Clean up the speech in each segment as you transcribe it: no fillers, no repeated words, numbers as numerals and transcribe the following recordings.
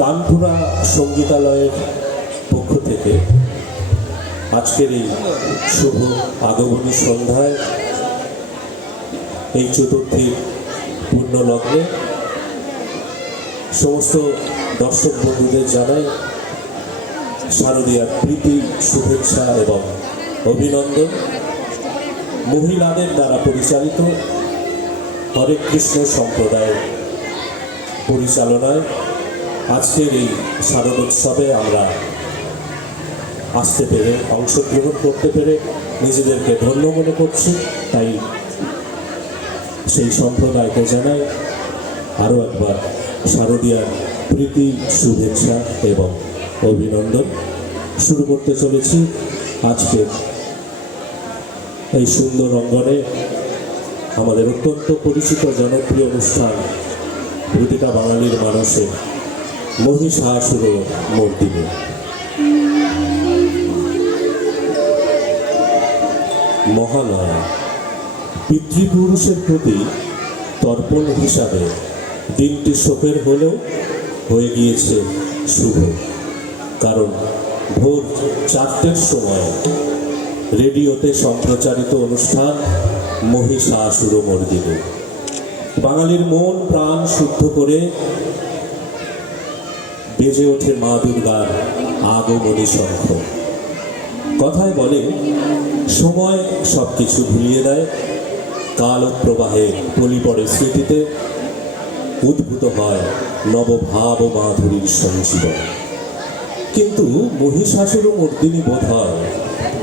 তানপুরা সঙ্গীতালয়ের পক্ষ থেকে আজকের এই শুভ আগমনী সন্ধ্যায় এই চতুর্থীর পুণ্যলগ্নে সমস্ত দর্শক বন্ধুদের জানাই শারদীয়ার প্রীতি, শুভেচ্ছা এবং অভিনন্দন। মহিলাদের দ্বারা পরিচালিত হরে কৃষ্ণ সম্প্রদায়ের পরিচালনায় আজকের এই শারদোৎসবে আমরা আসতে পেরে, অংশগ্রহণ করতে পেরে নিজেদেরকে ধন্য মনে করছি। তাই সেই সম্প্রদায়কে জানাই আরও একবার শারদীয়ার প্রীতি, শুভেচ্ছা এবং অভিনন্দন। শুরু করতে চলেছি আজকের এই সুন্দর অঙ্গনে আমাদের অত্যন্ত পরিচিত জনপ্রিয় অনুষ্ঠান প্রতিটা বাঙালির মানুষের মহিষাসুর মর্দিনী। মহালয়া পিতৃপুরুষের প্রতি তর্পণ হিসাবে দিনটি শোকের হলেও হয়ে গিয়েছে শুভ। কারণ ভোর 4টের সময় রেডিওতে সম্প্রচারিত অনুষ্ঠান মহিষাসুর মর্দিনী বাঙালির মন প্রাণ শুদ্ধ করে বেজে ওঠে মা দুর্গার আগমনী শঙ্খ। কথায় বলে সময় সব কিছু ভুলিয়ে দেয়, কাল প্রবাহে পলি পড়ে স্মৃতিতে, উদ্ভূত হয় নবভাব ও মাধুরীর সঞ্জীবন। কিন্তু মহিষাসুর মর্দিনী বোধ হয়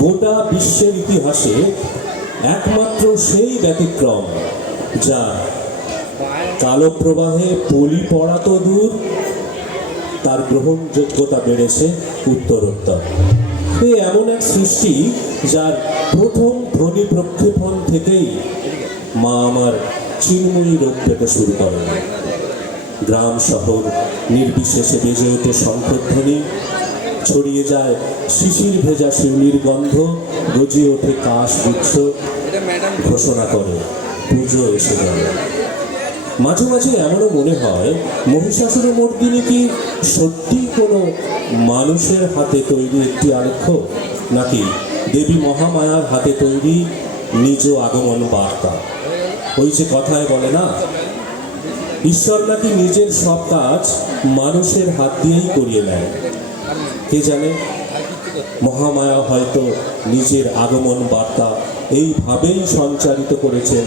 গোটা বিশ্বের ইতিহাসে একমাত্র সেই ব্যতিক্রম যা কালপ্রবাহে পলি পড়া তো দূর, তার গ্রহণযোগ্যতা বেড়েছে উত্তরোত্তর। এমন এক সৃষ্টি যার প্রথম ধ্বনি প্রক্ষেপণ থেকেই মা আমার চিন্ময়ী রূপ পেতে শুরু করেন। গ্রাম শহর নির্বিশেষে বেজে ওঠে শঙ্খধ্বনি, ছড়িয়ে যায় শিশির ভেজা শিউলির গন্ধ, গজিয়ে ওঠে কাশগুচ্ছ, ঘোষণা করে পুজো এসে গেল। মাঝে মাঝে এমনও মনে হয় মহিষাসুর মর্দিনী কি সত্যি কোনো মানুষের হাতে তৈরি একটি আলেখ্য, নাকি দেবী মহামায়ার হাতে তৈরি নিজ আগমন বার্তা। ওই যে কথায় বলে না, ঈশ্বর নাকি নিজের সব কাজ মানুষের হাত দিয়েই করিয়ে নেয়। কে জানে, মহামায়া হয়তো নিজের আগমন বার্তা এইভাবেই সঞ্চারিত করেছেন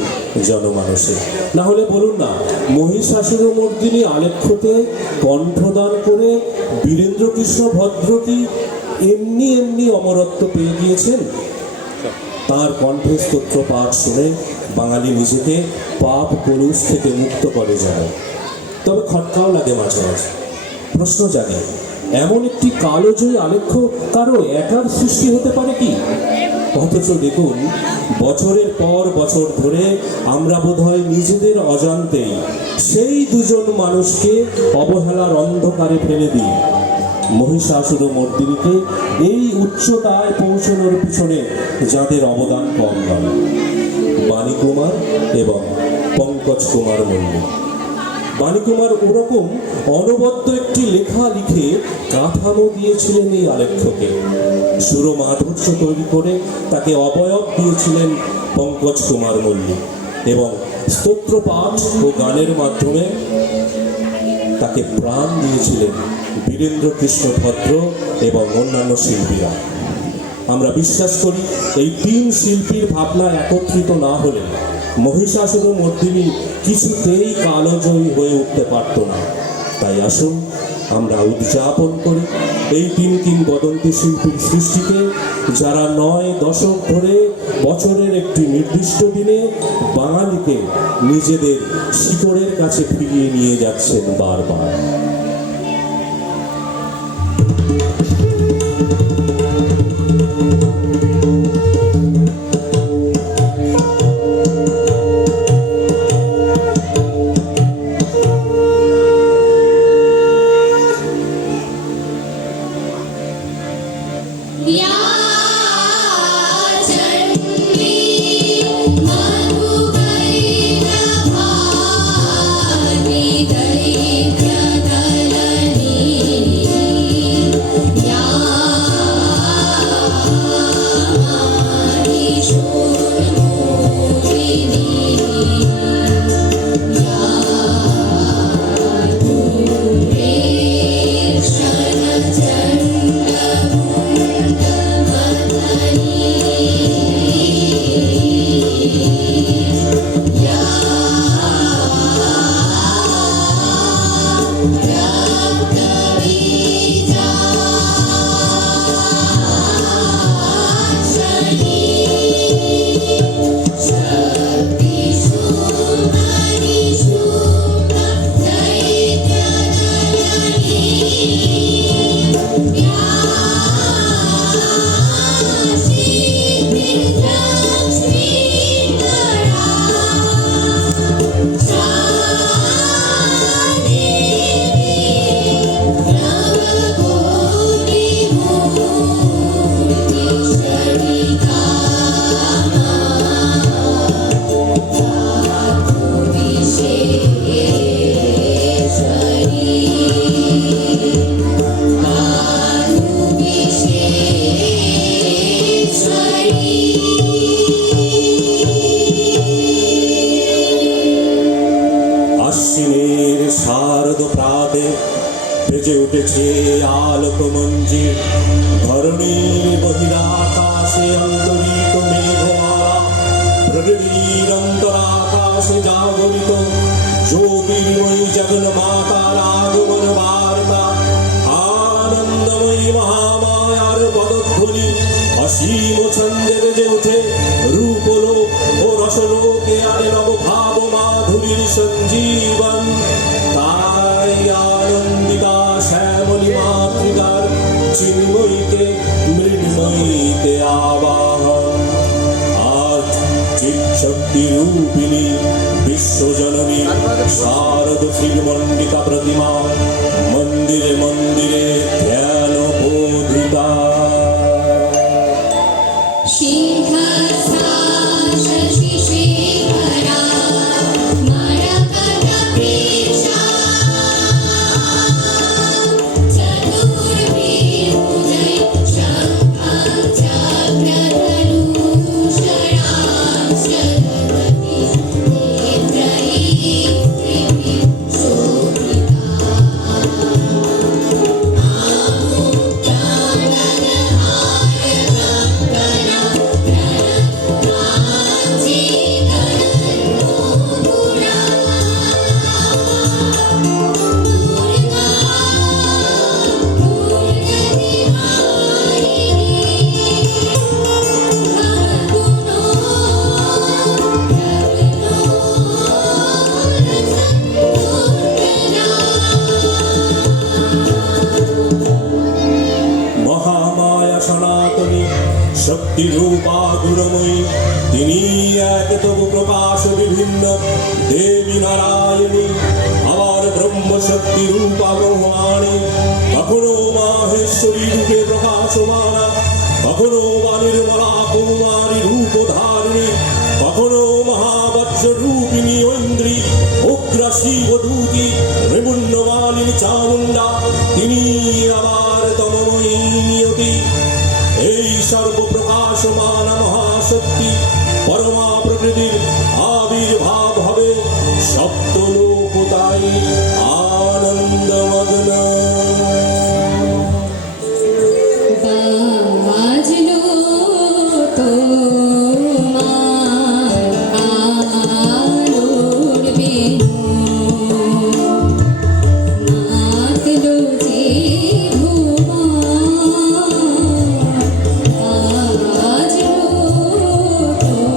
জনমানসে। না হলে বলুন না, মহিষাসুর মর্দিনী আলেখ্যতে কণ্ঠদান করে বীরেন্দ্র কৃষ্ণ ভদ্র কি এমনি এমনি অমরত্ব পেয়ে গিয়েছেন? তাঁর কণ্ঠে স্তোত্র পাঠ শুনে বাঙালি নিজেকে পাপ কলুষ থেকে মুক্ত করে যায়। তবে খটকাও লাগে মাঝে মাঝে, প্রশ্ন জাগে, এমন একটি কালজয়ী আলেখ্য কারো একার সৃষ্টি হতে পারে কি? অথচ দেখুন, বছরের পর বছর ধরে আমরা বোধহয় নিজেদের অজান্তেই সেই দুজন মানুষকে অবহেলার অন্ধকারে ফেলে দিই। মহিষাসুর মর্দিনীকে এই উচ্চতায় পৌঁছানোর পিছনে যাদের অবদান কম নয়, বাণী কুমার এবং পঙ্কজ কুমার মল্লিক। বাণী কুমার ওরকম অনবদ্য একটি লেখা লিখে কাঠামো দিয়েছিলেন এই আলেখ্যকে, সুর মাধুর্য তৈরি করে তাকে অবয়ব দিয়েছিলেন পঙ্কজ কুমার মল্লিক, এবং স্তোত্র পাঠ ও গানের মাধ্যমে তাকে প্রাণ দিয়েছিলেন বীরেন্দ্র কৃষ্ণ ভদ্র এবং অন্যান্য শিল্পীরা। আমরা বিশ্বাস করি এই তিন শিল্পীর ভাবনা একত্রিত না হলে মহিষাসুর মর্দিনী কিছুতেই কালজয়ী হয়ে উঠতে পারত না। তাই আসুন আমরা উদযাপন করি এই তিন কিংবদন্তি শিল্পীর সৃষ্টিকে, যারা 9 দশক ধরে বছরের একটি নির্দিষ্ট দিনে বাঙালিকে নিজেদের শিকড়ের কাছে ফিরিয়ে নিয়ে যাচ্ছেন বারবার। या चंडी मधुकैटभानि दैत्यदलनी শারদ প্রাতে বেজে উঠেছে আলোক মঞ্জির, ধরণীর বহিরাকাশে অন্তরিত মেঘমালা, প্রকৃতির অন্তরাকাশে জাগরিত জ্যোতির্ময়ী জগন মাতার আগমন বার্তা, আনন্দময়ী মহামায়ার পদধ্বনি অসীম ছন্দে বেজে ওঠে রূপলোক ও রসলোকে আরে নব ভাব মাধুরীর সঞ্জীবন। তাই আনন্দিতা শ্যামলী মাতৃকার চিন্ময়ীকে মৃন্ময়ীতে আবাহন। আজ চিৎশক্তি রূপিণী বিশ্বজননী শারদ শ্রীমণ্ডিতা প্রতিমা মন্দিরে মন্দিরে ধ্যান বোধিতা। শক্তি রূপা গুরুময়ী তিনি এক তবু প্রকাশ বিভিন্ন দেবী নারায়ণী, আবার ব্রহ্মশক্তি রূপা ব্রহ্মাণী, কখনো মাহেশ্বরী রূপে প্রকাশমানা, কখনো বা নির্মলা কুমারী রূপ ধারিণী, কখনো মহাবজ্র রূপিণী ঐন্দ্রী, উগ্র শিবদূতি ত্রিপুণ্যমালিনী চামুণ্ডা, তিনি আবার তমময়ী নিয়তি। এই সর্বপ্রকাশমান মহাশক্তি পরমা প্রকৃতির আবির্ভাব হবে সপ্তলোক তাই আনন্দমগ্ন। বাজলো তোমার আলোর বেণু, মাতলো যে ভুবন, বাজলো তোমার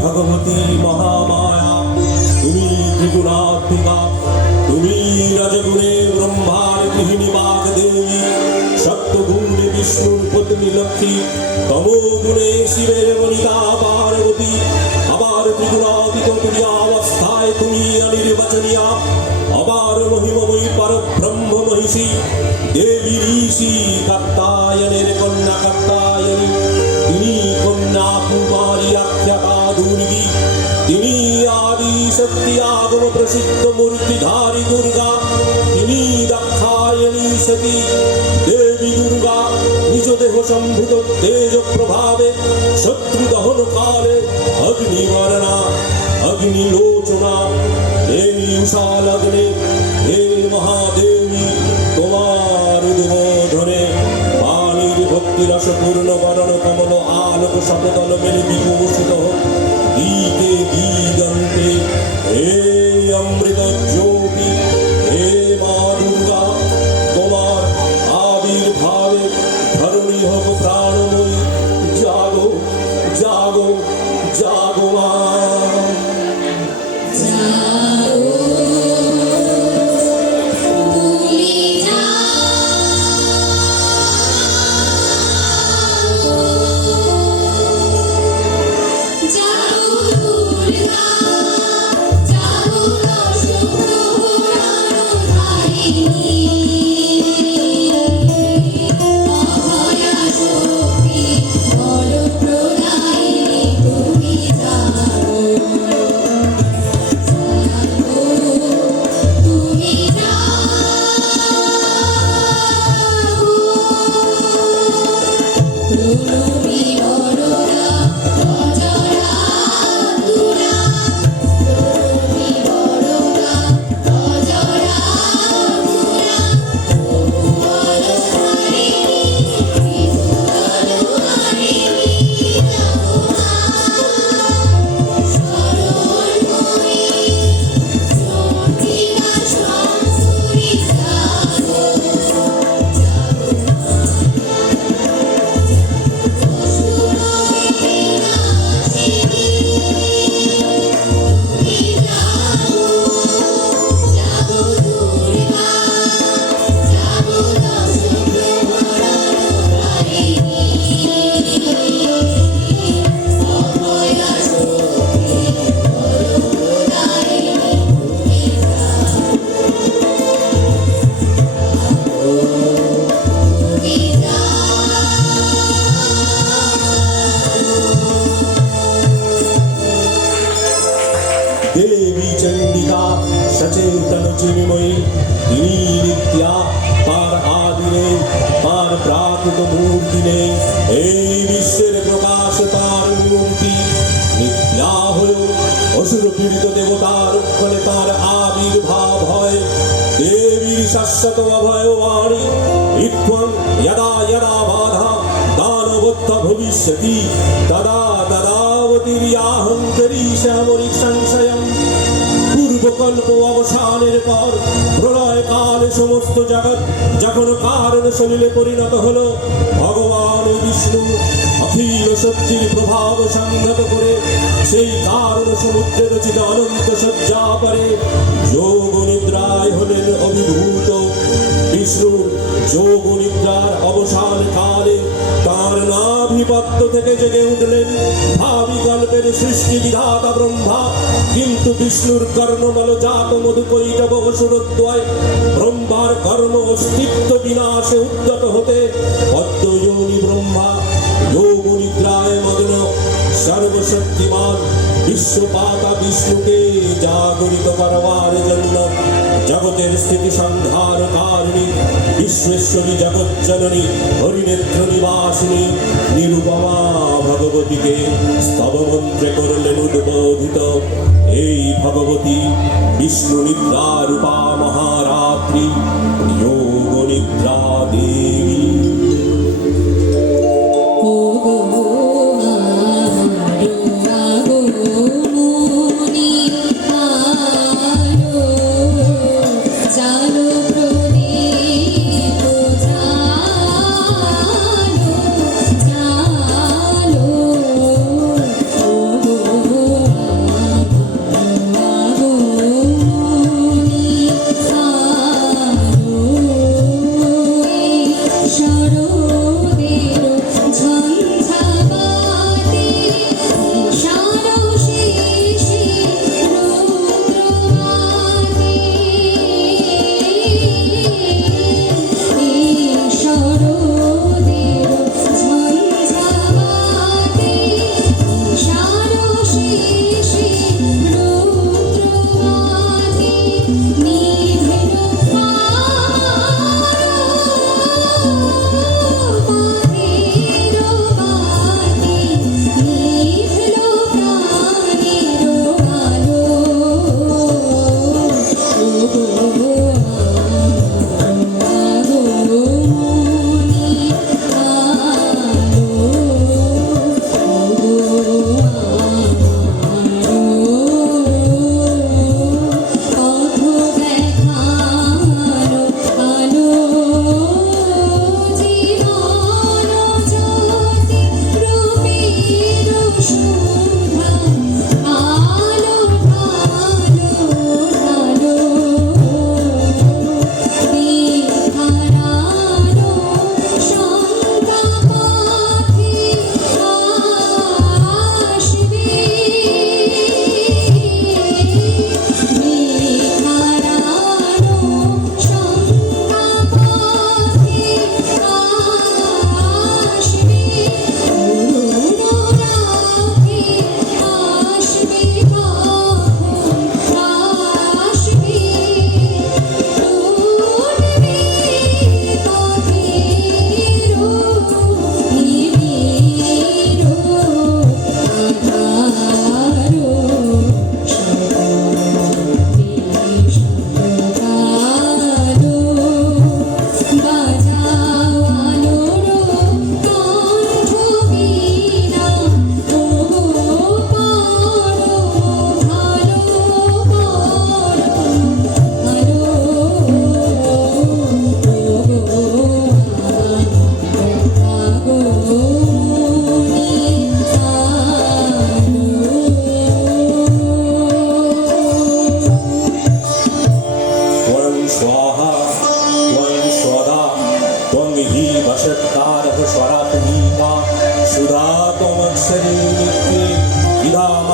ভগবতী মহামায়া, তুমি ত্রিগুণাত্মিকা, তুমি রজগুণে ব্রহ্মার গৃহিণী বাগদেবী, সত্যগুণে বিষ্ণুর পত্নী লক্ষ্মী, তমোগুণে শিবের বনিতা পার্বতী, আবার ত্রিগুণাতীত তুরীয়াবস্থায় তুমি অনির্বচনীয়া, আবার মহিমময়ী পরব্রহ্ম মহিষী, দেবী ঋষি কাত্যায়নের কন্যা কাত্যায়নী, তিনি কন্যা কুমারী আখ্যাতা দুর্গী, তিনি আদি শক্তি আগম প্রসিদ্ধ মূর্তিধারী দুর্গা, তিনি দাক্ষায়ণী সতী দেবী দুর্গা, নিজ দেহ সম্ভূত তেজ প্রভাবে শত্রু দহন কালে অগ্নিবর্ণা অগ্নিলোচনা দেবী উষা লগ্নে, হে মহাদেবী তোমার উদ্বোধনে বাণীর ভক্তি রস পূর্ণ বরণ কমল আলোক শতদল মেলে বিভূষিত দিকে দিগন্তে, হে অমৃত জ্যোতি, হে মা দুর্গা তোমার আবির্ভাবে ধরণী হোক প্রাণময়ী, জাগো জাগো জাগো মা। দেবী চণ্ডিকা সচেতন চিন্ময়ী, তিনি নিত্যা, তার আদি নেই, তার প্রাকৃত মূর্তি নেই, এই বিশ্বের প্রকাশ তার মূর্তি, নিত্যা হয়েও অসুর পীড়িত দেবতার রক্ষণে তার আবির্ভাব হয়, দেবীর শাশ্বত অভয় বাণী, ইত্থং যদা যদা বাধা দানবত্ত ভবিষ্যতি তদা তদাবতীর্যাহং করিষ্যামি সংশয়ম। পূর্বকল্প অবসানের পর প্রলয় কালে সমস্ত জগৎ যখন কারণ সলিলে পরিণত হলো, ভগবান বিষ্ণু অখিল শক্তির প্রভাব সংহত করে সেই কারণ সমুদ্রে রচিত অনন্ত সজ্জা করে যোগ নিদ্রায় হলেন অভিভূত। বিষ্ণুর যোগ নিদ্রার অবসান কালে তার নাভিপত্য থেকে জেগে উঠলেন ভাবি কল্পের সৃষ্টি বিধাতা ব্রহ্মা, কিন্তু বিষ্ণুর কর্ণবল জাত মধুকৈটব অসুরদ্বয় ব্রহ্মার কর্ম অস্তিত্ব বিনাশে উদ্যত হতে পদ্মযোনি ব্রহ্মা যোগ নিদ্রায় মগ্ন সর্বশক্তিমান বিশ্বপাতা বিষ্ণুকে জাগরিত করবার জন্য জগতের স্থিতি সংহার কারিণী বিশ্বেশ্বরী জগজ্জননী হরিনেত্র নিবাসিনী নিরুপমা ভগবতীকে স্তবমন্ত্রে করলেন উদ্বোধিত। এই ভগবতী বিষ্ণু নিদ্রা রূপা মহারাত্রি যোগ নিদ্রা দেবী। জানো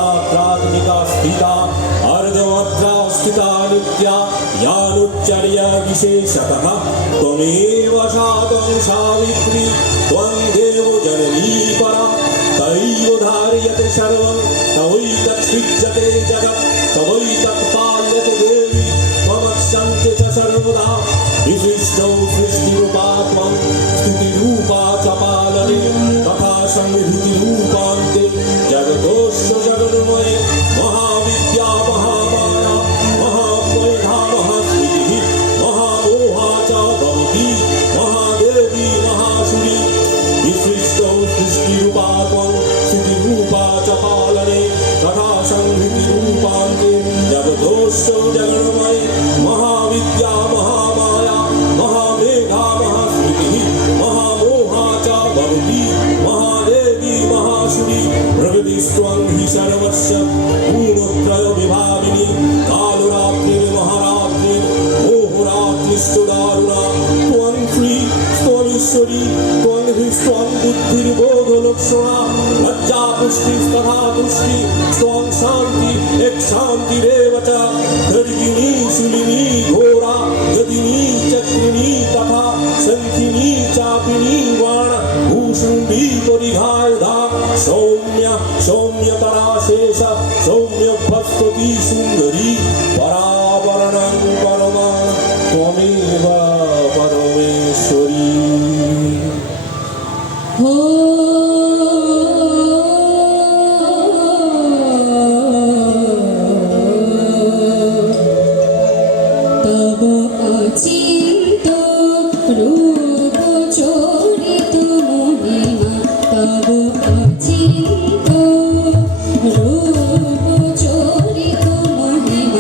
सहस्राग्रात्मिका स्थिता अर्धवज्रा स्थिता नित्या यानुच्चर्य विशेषतः त्वमेव शातं सावित्री त्वं देवो जननी परा तैव धार्यते सर्वं तवैतत्सृज्यते जगत् तवैतत्पाल्यते देवी त्वमक्षन्ते च सर्वदा विशिष्टौ सृष्टिरूपा त्वं स्थितिरूपा च पालने तथा संहृतिरूपान्ते जगतोऽस्य जगन्मये महाविद्या महामाया महामेधा महास्मृतिः महामोहा च भवती महादेवी महासुरी विशिष्टौ सृष्टिरूपा त्वं स्थितिरूपा च पालने तथा संहृतिरूपान्ते जगतोऽस्य जगन्मये महाविद्या महामाया महामेधा महास्मृतिः महामोहा च भवती महादेवी महासुरी प्रकृतिस्त्वं हि सर्वस्य गुणत्रयविभागिनी कालरात्रिर्महारात्रिर्मोहरात्रिश्च दारुणा त्वं श्री त्वमीश्वरी त्वं ह्रीस्त्वं बुद्धिर्बोधलक्षणा लज्जा पुष्टिस्तथा तुष्टि त्वं शान्ति एक शान्तिरेव च गर्गिणी शूलिनी घोरा गदिनी चक्रिणी तथा शङ्खिनी चापिनी वाण भूषुण्डी परिघायुधा सौम्य सौम्यतरा शेष सौम्य भस्तुति सुन्दरी परावरणं परमा त्वमेव परमेश्वरी हो तव अचिन्त रूप चोरित महिमा तव अचिन्त रूप चोरित महिमा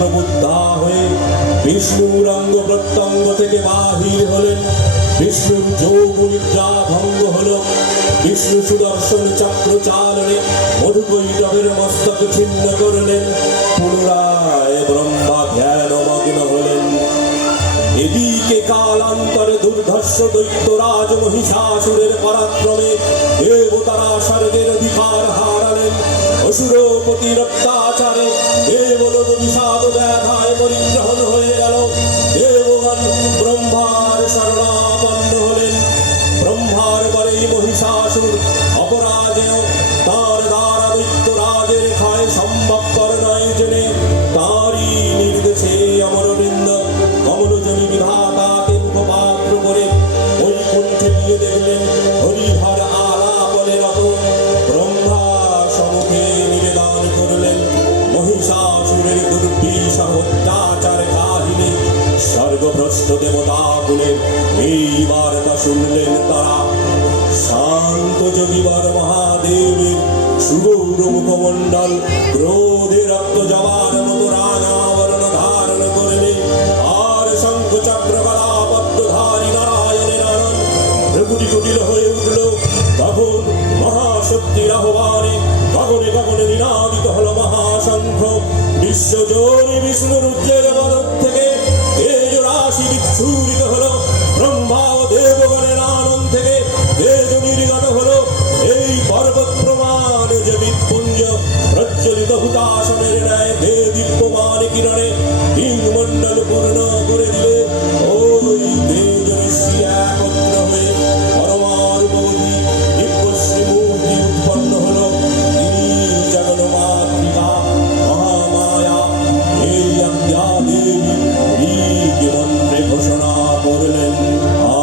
প্রবুদ্ধা হয়ে বিষ্ণুর অঙ্গ প্রত্যঙ্গ থেকে বাহির হলেন। বিষ্ণুর যোগ নিদ্রা ভঙ্গ হল। বিষ্ণু সুদর্শন চক্র চালনে মধুকৈটভের মস্তক ছিন্ন করলেন। পুনরায় ব্রহ্মা ধ্যানমগ্ন হলেন। এদিকে কালান্তরে দুর্ধর্ষ দৈত্যরাজ মহিষাসুরের পরাক্রমে দেবতারা স্বর্গের অধিকার হারালেন। অসুরপতির অত্যাচারে দেবলোক বিষাদ ব্যাধায় পরিগ্রহণ হয়ে গেল। দেবগণ ব্রহ্মার শরণাপন্ন হলেন। ব্রহ্মার পরে মহিষাসুর অপরাজেয়, তার দ্বারা দৈত্যরাজের খায় সম্ভবপর নয় জেনে তারই নির্দেশে অমরবৃন্দ কমলজনী বিধাতাকে মুখপাত্র করে বৈকুণ্ঠে গিয়ে দেখলেন হরিহর আলাপনে রত। ব্রহ্মা সম্মুখে নিবেদন করলেন মহিষাসুরের দুর্বিষহ অত্যাচার কাহিনী। স্বর্গভ্রষ্ট দেবতা কুলের এই বার্তা শুনলেন তারা। শান্ত যোগীবর মহাদেবের সুগৌর মুখমণ্ডল ক্রোধে রক্ত জবার মতো রাঙাবরণ ধারণ করলে। আর শঙ্খ চক্র গলাবদ্ধধারী নারায়ণের আনন ভ্রকুটি কুটিল হয়ে উঠল। তখন মহাশক্তির আহ্বানে গগনে গগনে নিনাদিত হল মহাশঙ্খ। বিশ্বজোরে বিষ্ণু রুদ্রের মদক থেকে তেজ রাশি বিচ্ছুরিত হল। ব্রহ্মা ও দেবগণের আনন্দ থেকে তেজ নির্গত হল। এই পর্বত প্রমাণ যে বিপুঞ্জ প্রজ্বলিত হুতাসনের ন্যায় দে দীপ্যমান কিরণে দিনমণ্ডল পূর্ণ করে দিলে। ওই তেজ ঋষি একত্র হয়ে পরমারূপবতী দিব্যশ্রী মূর্তি উৎপন্ন হল। তিনি জগন্মাতৃকা মহামায়া এই আজ্ঞা দেবী ঋক মন্ত্রে ঘোষণা করলেন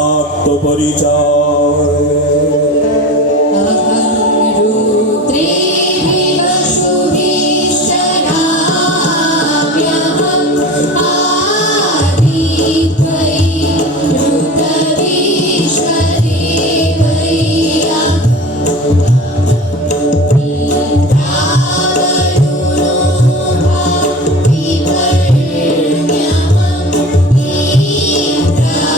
আত্মপরিচয়। अहं रुद्रेव शुभीषणाभ्यहम् आदित्यै ऋतवीश्वरेवैया इन्द्रावरुणो विवर्ण्यहम् इन्द्राग्नी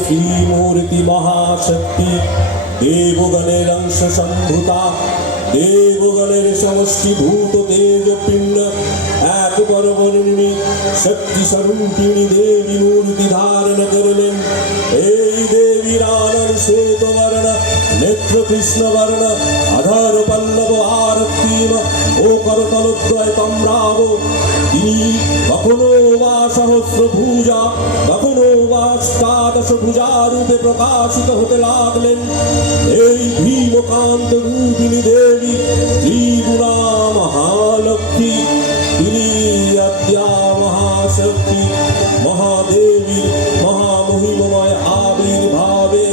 শ্রীমূর্তি মহাশক্তি দেবগণের অংশ সম্ভূতা দেবগণের সমষ্টিভূত তেজ পিণ্ড এক পরবর্ণিনী শক্তি স্বরূপিণী দেবী মূর্তি ধারণ করলেন। এই দেবীর আনন শ্বেত বর্ণ নেত্র কৃষ্ণ বর্ণ আধার পল্লব আরক্তিম ও করতলদ্বয় তম্রাব। তিনি কখনো বা সহস্র ভুজা কখনো বা অষ্টাদশ ভুজা রূপে প্রকাশিত হতে লাগলেন। এই ভীমকান্ত রূপিণী দেবী ত্রিপুরা মহালক্ষ্মী, তিনি আদ্যা মহাশক্তি মহাদেবী মহামহিমময় আবির্ভাবে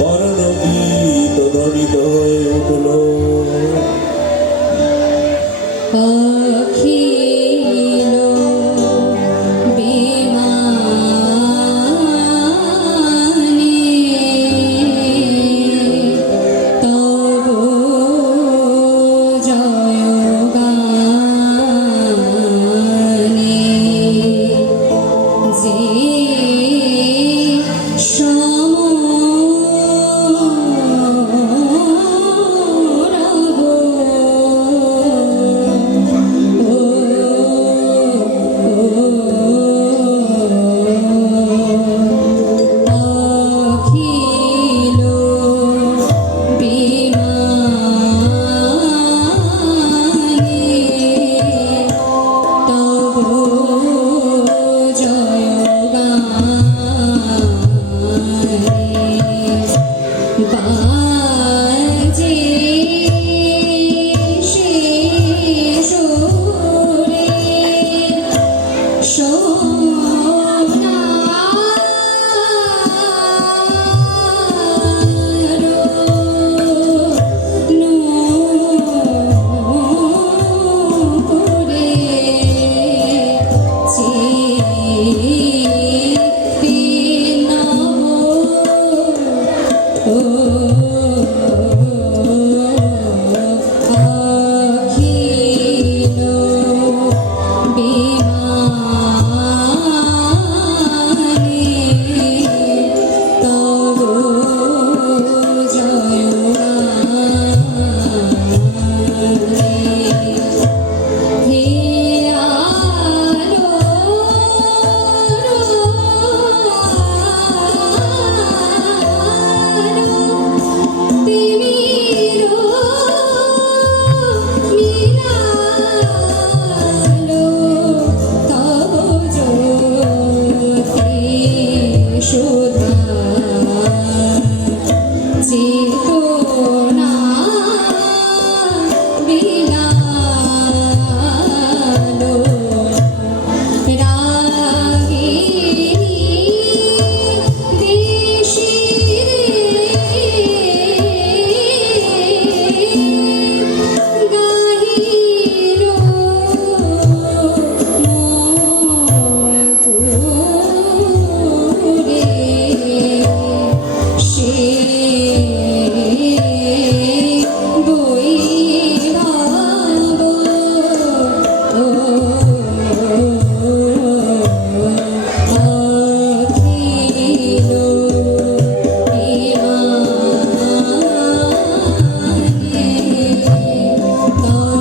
বর্ণগীত ধ্বনিত হয়ে উঠল। অখিল বিমানে তব জয়গানে যে অখিল বিমানে তব জয়গানে বাজে শিশুরে চেতনা বিলালো রাগিনী দেশিরে গাহিরো মধুরে সে বৈরাব অখিল বিমানে তব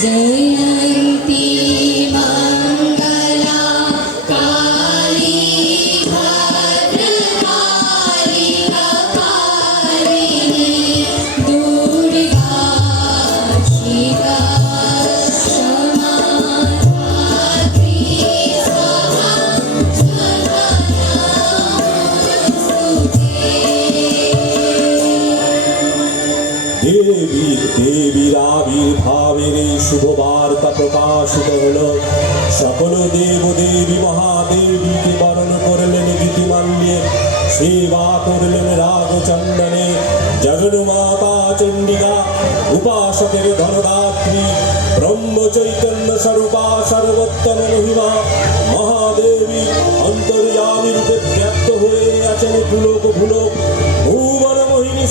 जयन्ती मङ्गला काली भद्रकाली कपालिनी दुर्गा शिवा क्षमा धात्री स्वाहा দেবীর আবির্ভাবের এই শুভ বার্তা প্রকাশিত হল। সকল দেব দেবী মহাদেবীকে বরণ করলেন গীতিমাল্যে, সেবা করলেন রাগচন্দনে। জগন্মাতা চণ্ডিকা উপাসকের ধনদাত্রী ব্রহ্ম চৈতন্য স্বরূপা সর্বোত্তম মহিমা মহাদেবী অন্তর্যামী রূপে ব্যক্ত হয়ে আছেন ভুলোক ভুলোক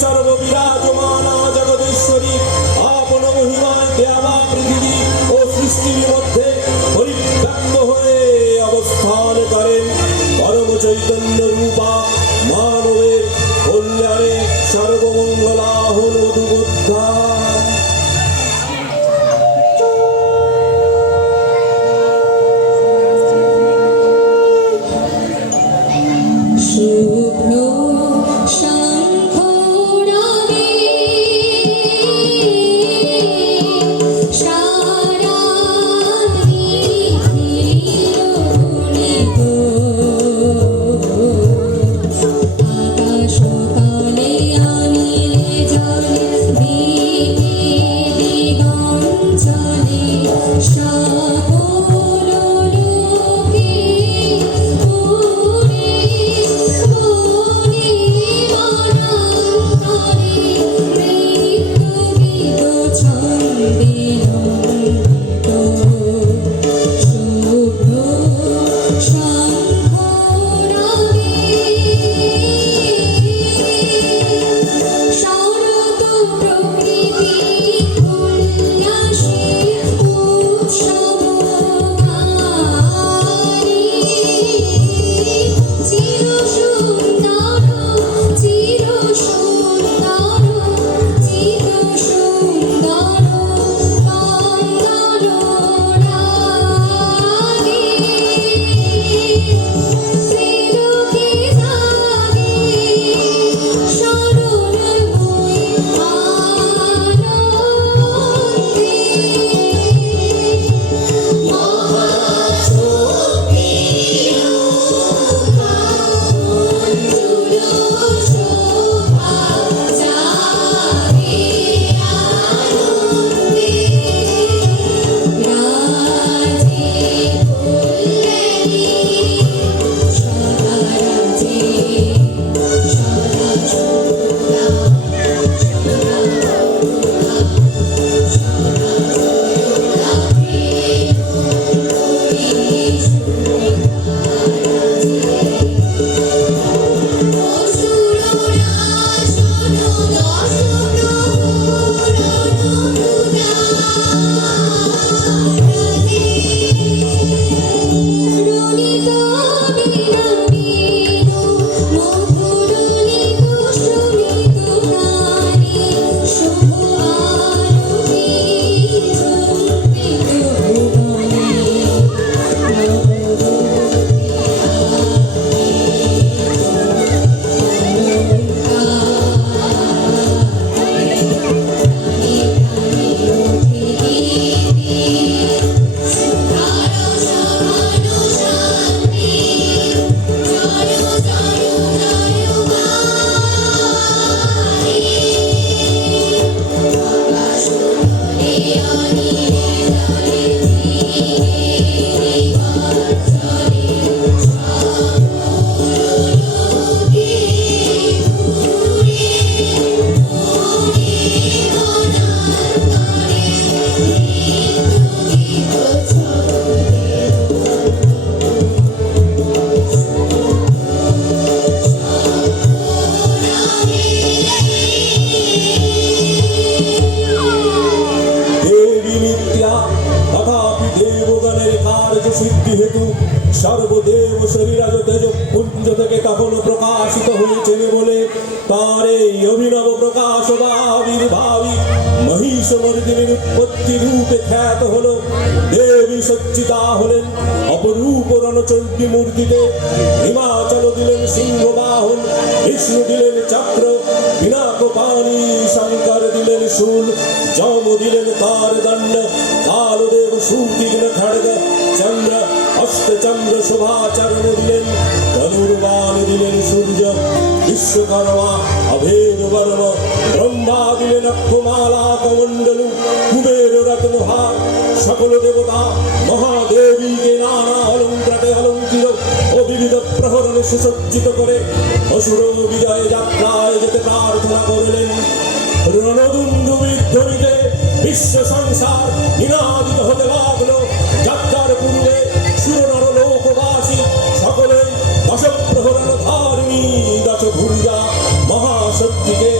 সর্ববিরাজমানা জগদীশ্বরী আপন মহিমায় দেওয়া পৃথিবী ও সৃষ্টির মধ্যে পরিব্যাপ্ত হয়ে অবস্থান করেন পরম চৈতন্য রূপা মানবের কল্যাণে সর্বমঙ্গলা হল দুবুদ্ধা। শুভ্র শঙ্খরাগে সারা নিখিলগুণিত আকাশ কালে আনিলে জলে দিকে দিগঞ্জলে সকল লোকে পুরে সিদ্ধি হেতু সর্বদেব শরীরাজ তেজ পুঞ্জ থেকে তখন প্রকাশিত হয়েছেন বলে তার এই অভিনব প্রকাশ বা আবির্ভাবী মহিষ মর্দিনীর উৎপত্তি রূপে খ্যাত হলো। দেবী সজ্জিতা হলেন অপরূপ রণচণ্ডী মূর্তিতে। হিমাচল দিলেন সিংহ বাহন, বিষ্ণু দিলেন চক্র পিনাক পানি, শঙ্কর দিলেন শূল, যম দিলেন তার দণ্ড, কালদেব সুতীর্ণ খড়গ, চন্দ্র অষ্টচন্দ্র শোভাচরণ দিলেন, ধনুর্বাণ দিলেন সূর্য, বিশ্বকর্মা অভেদ বর্ণ, ব্রহ্মা দিলেন অক্ষমালা কমণ্ডলু, কুবের রত্নহার, সকল দেবতা মহাদেবীকে নানা অলঙ্কারে অলঙ্কৃত ও বিবিধ প্রহরণে সুসজ্জিত করে অসুর বিজয় যাত্রায় যেতে প্রার্থনা করলেন। রণদুন্দুভীর ধ্বনিতে বিশ্ব সংসার নিনাদিত হতে লাগলো। যাত্রার পূর্বে সুরনর লোকবাসী সকলে দশ প্রহরণ ধারিণী দশ ভূজা মহাশক্তিকে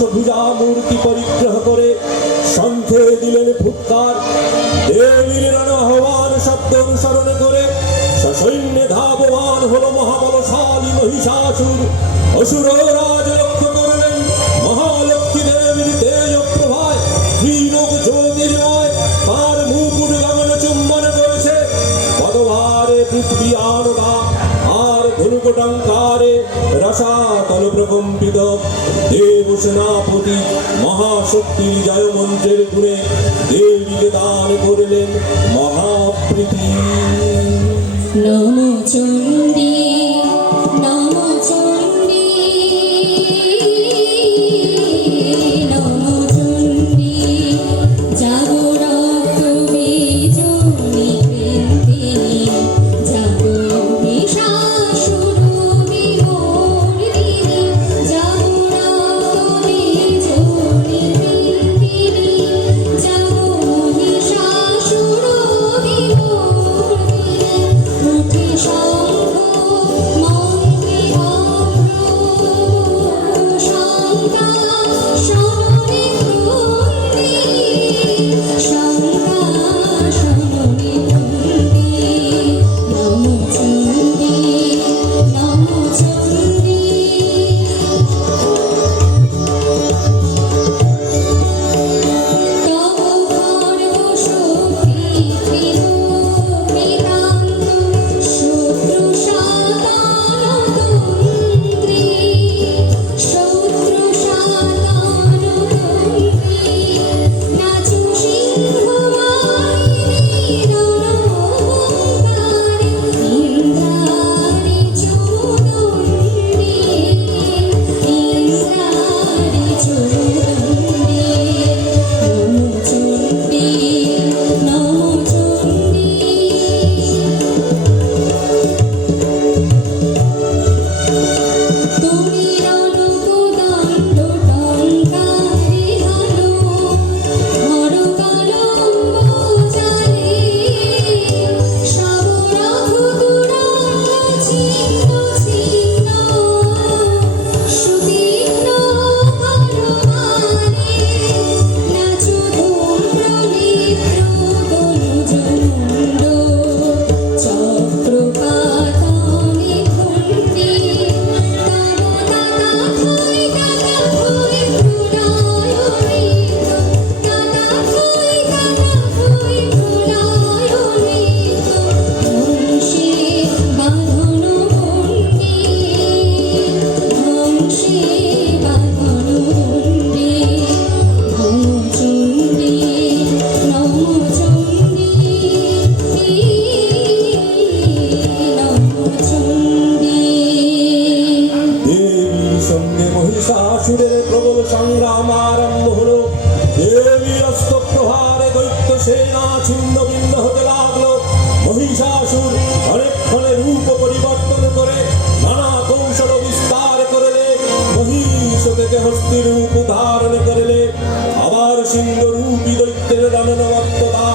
দশভুজা মূর্তি পরিগ্রহ করে শঙ্খে দিলেন ফুৎকার। দেবীর রণ আহ্বান শব্দ অনুসরণ করে সসৈন্যে ধাবমান হলো মহাবলশালী মহিষাসুর। অসুর রাজ লক্ষ্য করলেন মহালক্ষ্মী দেবীর তেজ প্রভায় ত্রিলোক জ্যোতির্ময় তার মুকুট গগন চুম্বন করেছে। পদভারে পৃথিবী আনদা আর ধনুকটঙ্কারে রসাতল প্রকম্পিত। দেব সেনাপতি মহাশক্তির জয় মন্ত্রের গুণে দেবীকে দান করলেন মহাপ্রীতি। নম চণ্ডী নম চণ্ডী নম চণ্ডী জাগরত বিজনী কৃন্তিনী জাগো মহিষাসুর বিমর্দিনী জাগরত বিজনী কৃন্তিনী জাগো মহিষাসুর বিমর্দিনী মুঠি শঙ্খ মন্ত্রে শঙ্কা শরণে ক্রন্দে শঙ্কা শরণে ক্রন্দে নম চণ্ডী নম চণ্ডী তব খর্ব শক্তি কৃতান্ত শত্রু সাতানতন্ত্রী শত্রু সাতানতন্ত্রী নাচু সিংহ বাহিনী রণকারে ইন্দ্রাণী চূড়দণ্ডী ইন্দ্রাণী চূড়দণ্ডী নম চণ্ডী নম চণ্ডী তুমি রণকোদণ্ড টঙ্কারে হানো ধর কালম্ব জালে সবরথ তুরঙ্গ ছিন্ন ছিন্ন সুতীক্ষ্ণ করমানে নাচু ধূম্র নেত্র তনুজমুণ্ড চক্রপাতনে ঘণ্টি দেবীর সঙ্গে মহিষাসুরের প্রবল সংগ্রাম আরম্ভ হলো। দেবীর অস্ত্র প্রহারে দৈত্য সেনা ছিন্ন ভিন্ন হতে লাগলো। মহিষাসুর অনেকক্ষণে রূপ পরিবর্তন করে নানা কৌশল বিস্তার করলে মহিষ থেকে হস্তি রূপ ধারণ করলে। আবার সিংহ রূপী দৈত্যের রণনবত্ততা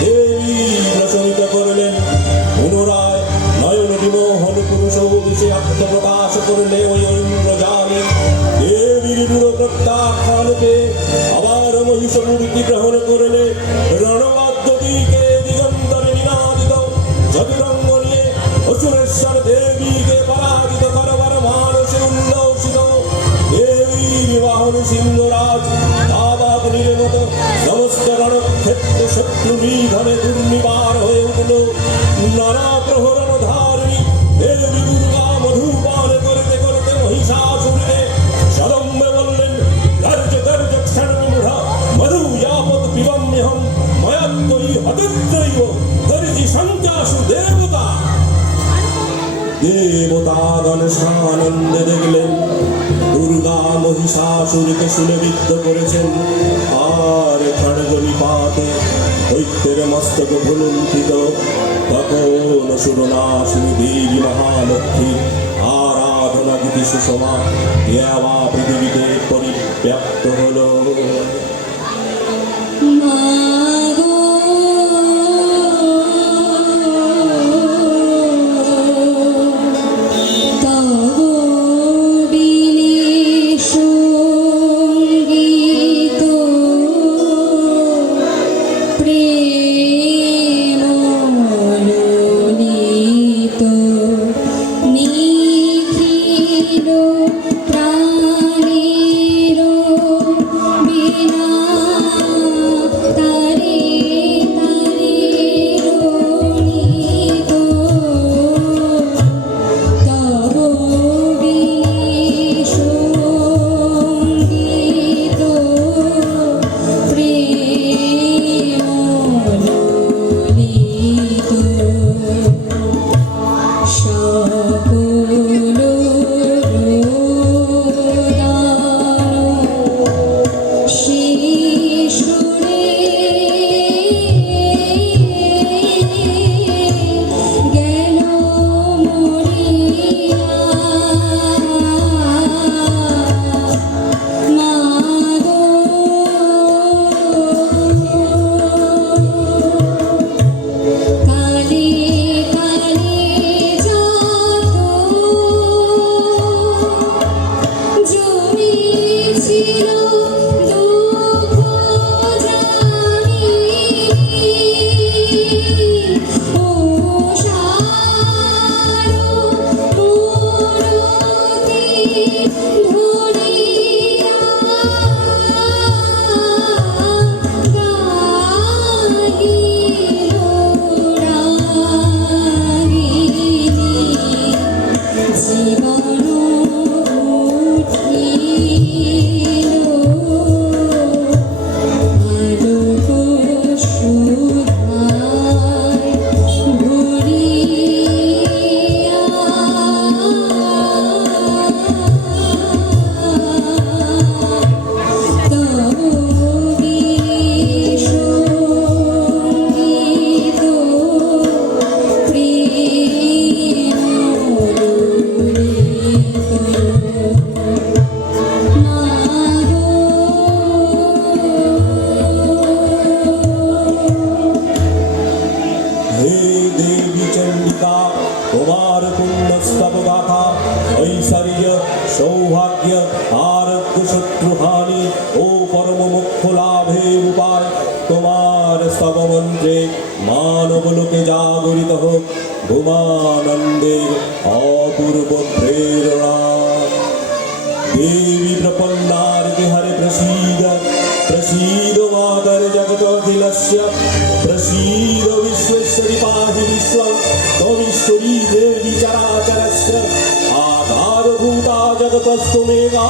দেবী প্রশমিত করলেন। পুনরায় নয়ন বিমোহন পুরুষ বিষে আত্মপ্রকাশ করলে ওই ইন্দ্রজালে। দেবীর দূর প্রত্যাখ্যান পেয়ে আবার মহিষ মূর্তি গ্রহণ করলে। রণবাদ্য দিকে দিগন্তরে নিনাদিত চতুরঙ্গ নিয়ে অসুরেশ্বর দেবীকে পরাজিত করবার মানসে উল্লসিত। দেবীর বাহন সিংহরাজ দাবাগ্নির মতো সমস্ত রণক্ষেত্রে শত্রু নিধনে দুর্নিবার হয়ে উঠল। নানা প্রহরণ ধারণী দেবী দুর্গা মধুপান করতে করতে মহিষাসুরকে সদম্বে বললেন, গর্জ গর্জ ক্ষণবিমূঢ় মধু যাবৎ পিবম্যহম ময়াত্ময়ী হতত্রৈব গর্জি সঞ্চাসু দেবতা। দেবতাগণ সানন্দে দেখলেন দুর্গা মহিষাসুরকে সুলেবিদ্ধ করেছেন। আর খড়গ নিপাতে দৈত্যের মস্তক ভুলুণ্ঠিত। তখন সুরনাশিনী দেবী মহালক্ষ্মী আরাধনা গীতি সুষমা দেবা পৃথিবীতে পরিব্যাপ্ত হলো। মাগো তব বিনে कुमार पुण्य स्तव गाथा ऐश्वर्य सौभाग्य आरोग्य शत्रुहानि ओ परम मोक्ष लाभे उपाय তোমার স্তব মন্ত্রে মানব লোকে জাগরিত হোক ভূমানন্দের অপূর্ব প্রেরণা देवी प्रपन्नार्ति हरे प्रसीद प्रसीद मातर जगदखिलस्य प्रसीद विश्वेश्वरि पाहि विश्वं त्वमीश्वरी देवी चराचरस्य आधारभूता जगतस्तुमेका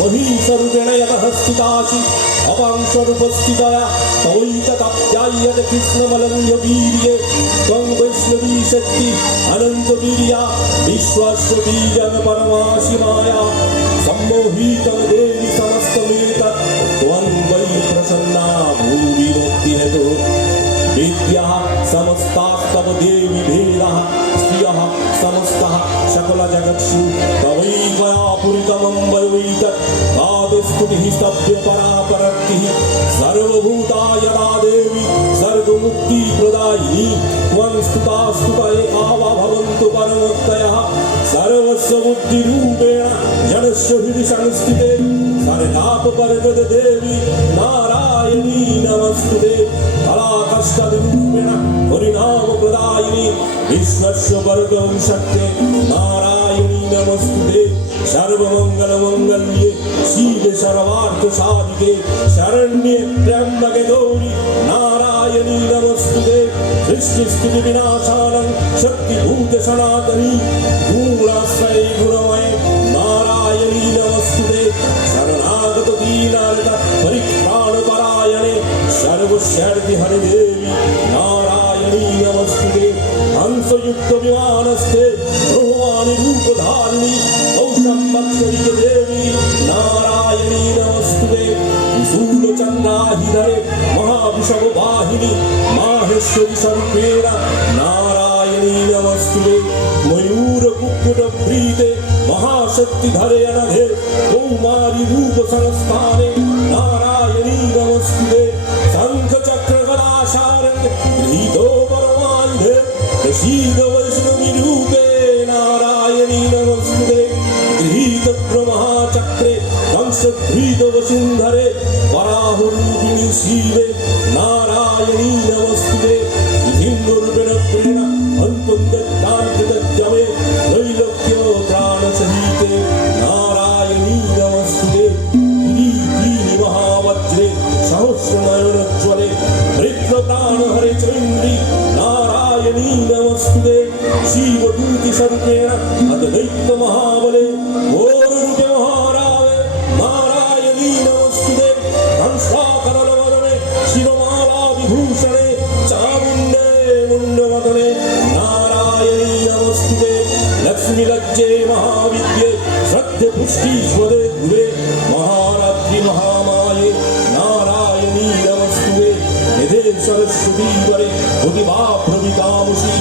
महीसरूपेण यतः स्थितासि अपांशरूपस्थितया त्वयितप्याय्यते कृष्णमलङ्घ्य वीर्ये त्वं वैष्णवी शक्ति अनन्तवीर्या विश्वस्य बीजं परमासि माया सम्मोहितं देवी समस्तमेतत् त्वं वै प्रसन्ना भूमि मुक्तिहेतु विद्याः समस्तास्तव देवी भेदाः स्त्रियः समस्तः सकलजगत्सु तवैकया पूरितमं वैतत् तादस्तुतिः स्तभ्यपरापरक्तिः सर्वभूता यदा देवी सर्वमुक्तिप्रदायिनी त्वं स्तुता स्तुता एका वा भवन्तु परमोक्तयः सर्वस्य बुद्धिरूपेण जनस्य हृदि संस्थिते सर्वतापवर्गद देवी नारायणी नमस्तुते कलाकष्टरूपेण हरिनामप्रदायिनी विश्वस्य वर्गं शक्ते नारायणी नमस्तुते सर्वमङ्गलमङ्गल्ये शिवे सर्वार्थसाधिके शरण्ये त्र्यम्बके गौरि नारायणी नमस्तुते सृष्टिस्थितिविनाशानं शक्तिभूते सनातनी गुणाश्रये गुणमये नारायणी नमस्तुते शरणागत दीनार्त परित्राणपरायणे सर्वशक्ति हरे देवी नारायणी नमस्तुते हंसयुक्त विमानस्थे ब्रह्माणि रूपधारिणी औषधमक्षरिक देवी नारायणी नमस्तुते त्रिशूलचन्द्राहिधरे महाविषववाहिनी माहेश्वरी स्वरूपेण नारायणी नमस्तुते मयूरकुक्कुटप्रीते महाशक्तिधरे अनघे कौमारी रूप संस्थाने नारायणी नमस्तुते शङ्खचक्रगदाशारण्य गृहीतो परमायुधे प्रसीद वैष्णवी रूपे नारायणी नमस्तुते गृहीत ब्रह्मचक्रे कंसगृहीत वसुन्धरे वराहरूपिणी शिवे नारायणी नमस्तुते विधिन्नुरूपेण प्रेण हन्तुन्दत्तान्त्रितज्जमे त्रैलोक्य प्राणसहिते नारायणी नमस्तुते किरीटिनि महावज्रे सहस्रनयनज्वले हृत्रप्राणहरे चैन्द्री नारायणी नमस्तुते शिवदूतिस्वरूपेण अद्वैतमहाबले घोररूपे महारावे नारायणी नमस्तुते हंसाकरलवदने शिरोमालाविभूषणे चामुण्डे मुण्डवदने नारायणी नमस्तुते लक्ष्मीलज्जे महाविद्ये श्रद्धे पुष्टीश्वरे गुरे महारात्रि महामाये नारायणी नमस्तुते निधे सरस्वतीवरे उदिभाभ्रवितामुषि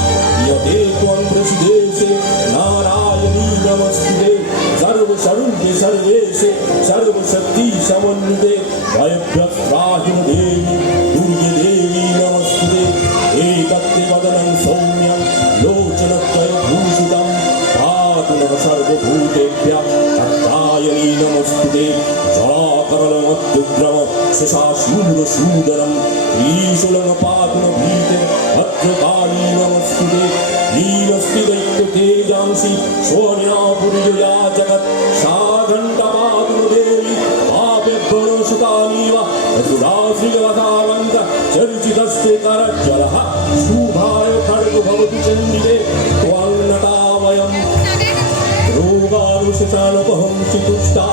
यते त्वं प्रसिदेशे नारायणी नमस्तुते सर्वस्वरूपे सर्वेशे सर्वशक्ति समन्विते भयभ्यस्त्राहि देवी दुर्गे देवी नमस्तुते एकत्रि वदनं सौम्यं लोचनत्रयभूषितं पातु नः सर्वभूतेभ्यः कात्यायनी नमस्तुते जलाकरलमत्युग्रम शशाशूरशूदरं त्रिशूलं पातु न भीते भद्रकाली नमस्तुते नीलस्ति दैत्यतेजांसि सोन्यापुर्यया जगत् सा घण्टा पातु न देवी पापेभ्यनुसुतानीव असुराश्रियवसावन्त चर्चितस्ते करज्जलः शूभाय खड्ग भवतु चण्डिके त्वं नता वयम् रोगानुशशानुपहंसि तुष्टा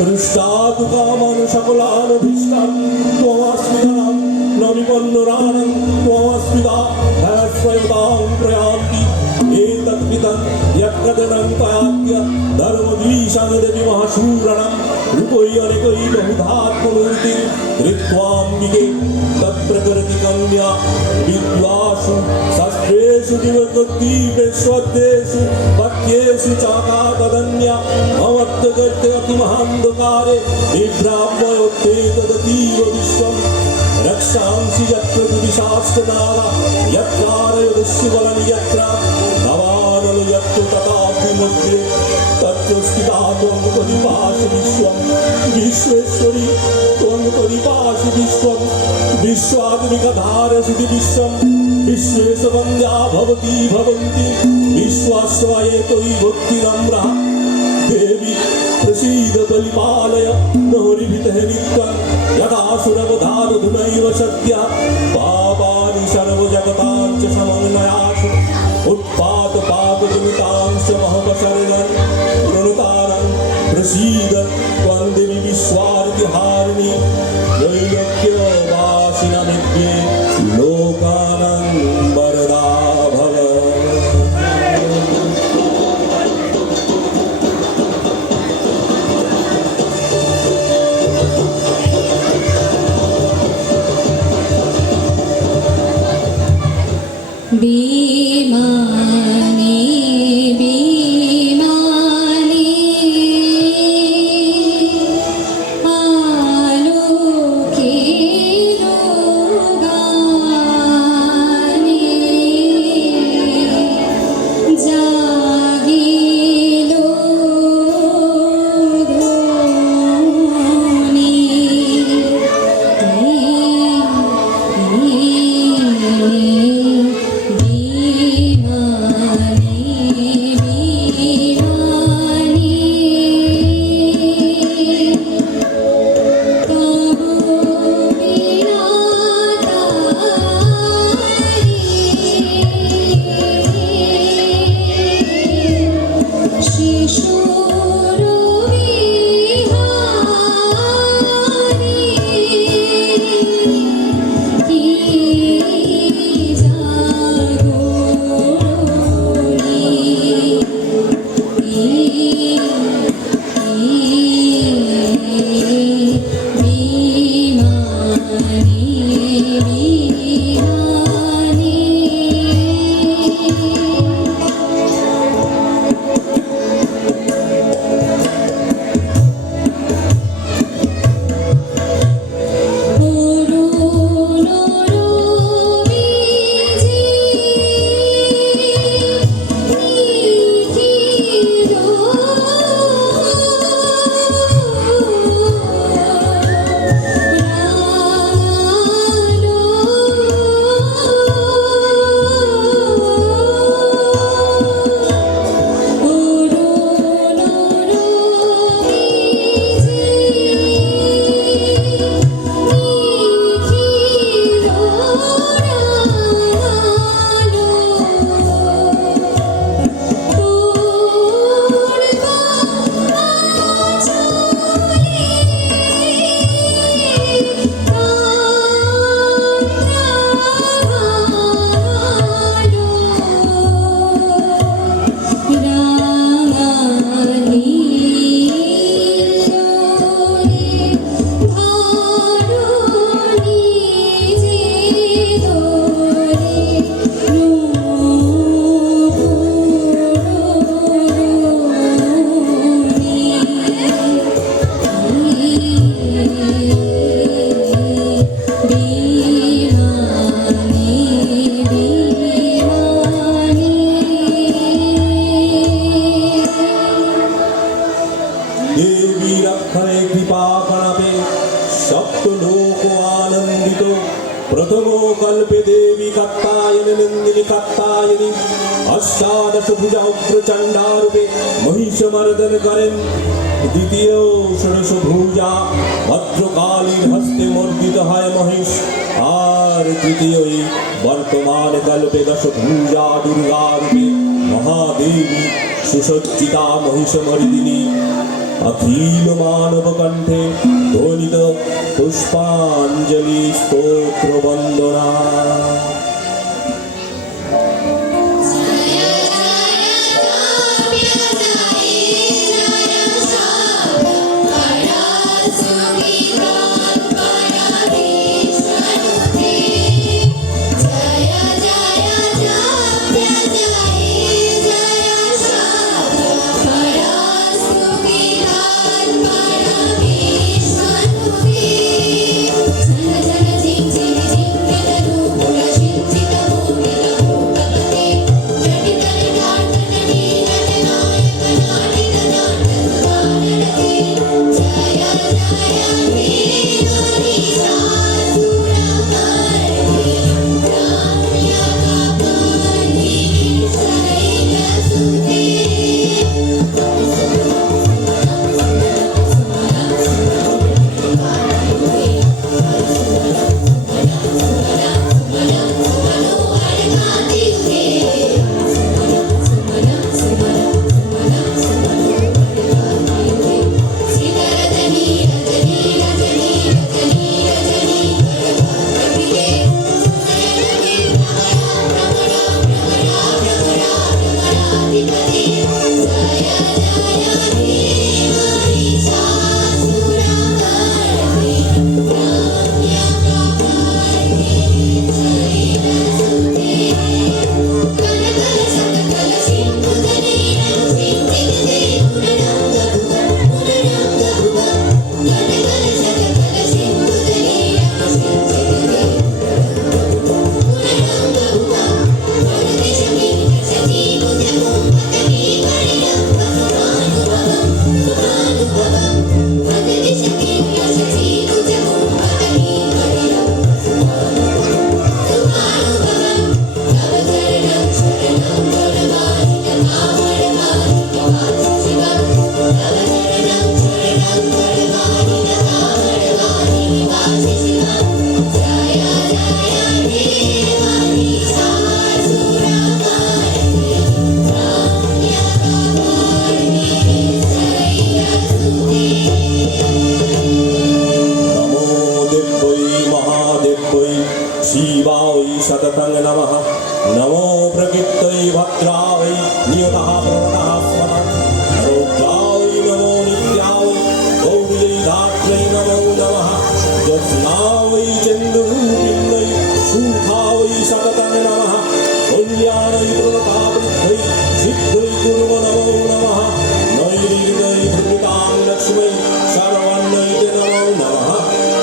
हृष्टा तु कामानुशकुलानुभीष्टं त्वमस्मि धनं न विपन्नुराणं त्वमस्मिता भयस्वयुतां प्रयान्ति एतद्वितं यत्कथनं त्वयाद्य धर्मद्वीषानुदेवि महाशूरणं रूपैरनेकै बहुधात्ममूर्तिं कृत्वाम्बिके तत्प्रकृतिकन्या विद्वासु शास्त्रेषु दिवगद्दीपेष्वद्देषु पथ्येषु चाकातदन्या ममत्वगत्यतिमहान्धकारे विभ्राम्ययोत्ते तदतीव विश्वं रक्षांसि यत्र दुरिशास्त्रनारा यत्रारयदस्यु बलं यत्र नवानल মধ্যে তত্ত্বস্থিতা ত্বং পরিপাসি বিশ্বম বিশ্বেশ্বরী ত্বং পরিপাসি বিশ্বম বিশ্বাত্মিকাধারসিতি বিশ্বম বিশ্বেশ বন্দ্যা ভবতি ভবন্তি বিশ্বাশ্রয়েতৈ ভক্তিরম্রা देवी प्रसीद परिपालय मोहरिभितः नित्यं यदासुरवधारुधुनैव सत्या पापानि सर्वजगतां च समन्वयासु उत्पातपातजनितां च महपशरणं प्रणुतारं प्रसीद त्वं देवी विश्वार्तिहारिणि त्रैलोक्यवासिनमित्ये लोकानां वरदा भव বিমানে বিমানে আলোকের গানে জাগিল ধ্বনি प्रथमो कल्पे देवी कात्यायनी नंदिनी कात्यायनी अष्टादश भुजा उग्रचंडारूपे महिषमर्दन करें द्वितीय षोडश भुजा भद्रकालीन हस्ते मर्दित है महिष और तृतीय वर्तमान कल्पे दश भुजा दुर्गा रूपे महादेवी सुसज्जिता महिषमर्दिनी अखिल मानव कंठे ध्वनित पुष्पांजलि स्तोत्र वंदना Jai नमो दिव्यै महादिव्यै शिवाय सततं नमः नमो प्रकृत्यै भद्रायै नियतः प्रवणः स्वः रुद्राय नमो नित्याय गौर्यै धात्र्यै नमो नमः ज्योत्स्नायै चन्द्ररूपिण्यै शूर्धायै सततं नमः कल्याणै प्रणतावृत्यै सिद्ध्यै कुर्म नमो नमः नैर्ऋण्यै प्रकृतां लक्ष्मै शरवण्यै नमो नमः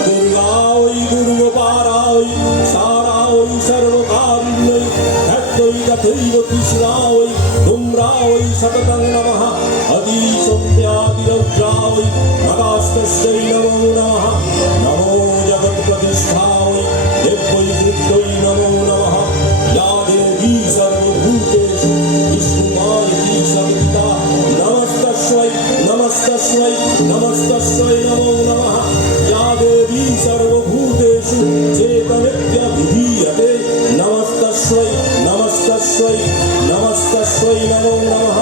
दुर्गायै दुर्गपारायै सारायै सर्वकारिण्यै धत्यै तथैव कृष्णायै धूम्रायै सततं नमः अतिसौम्यातिरौद्रायै नगास्तस्यै नमो नमः नमो जगत्प्रतिष्ठायै देव्यै कृत्यै नमो नमः या देवी सर्वभूतेषु विष्णुमायति सर्वदा नमस्तस्यै नमस्तस्यै नमस्तस्यै नमो नमः या देवी सर्वभूतेषु चेतनित्यभिधीयते नमस्तस्यै नमस्तस्यै नमस्तस्यै नमो नमः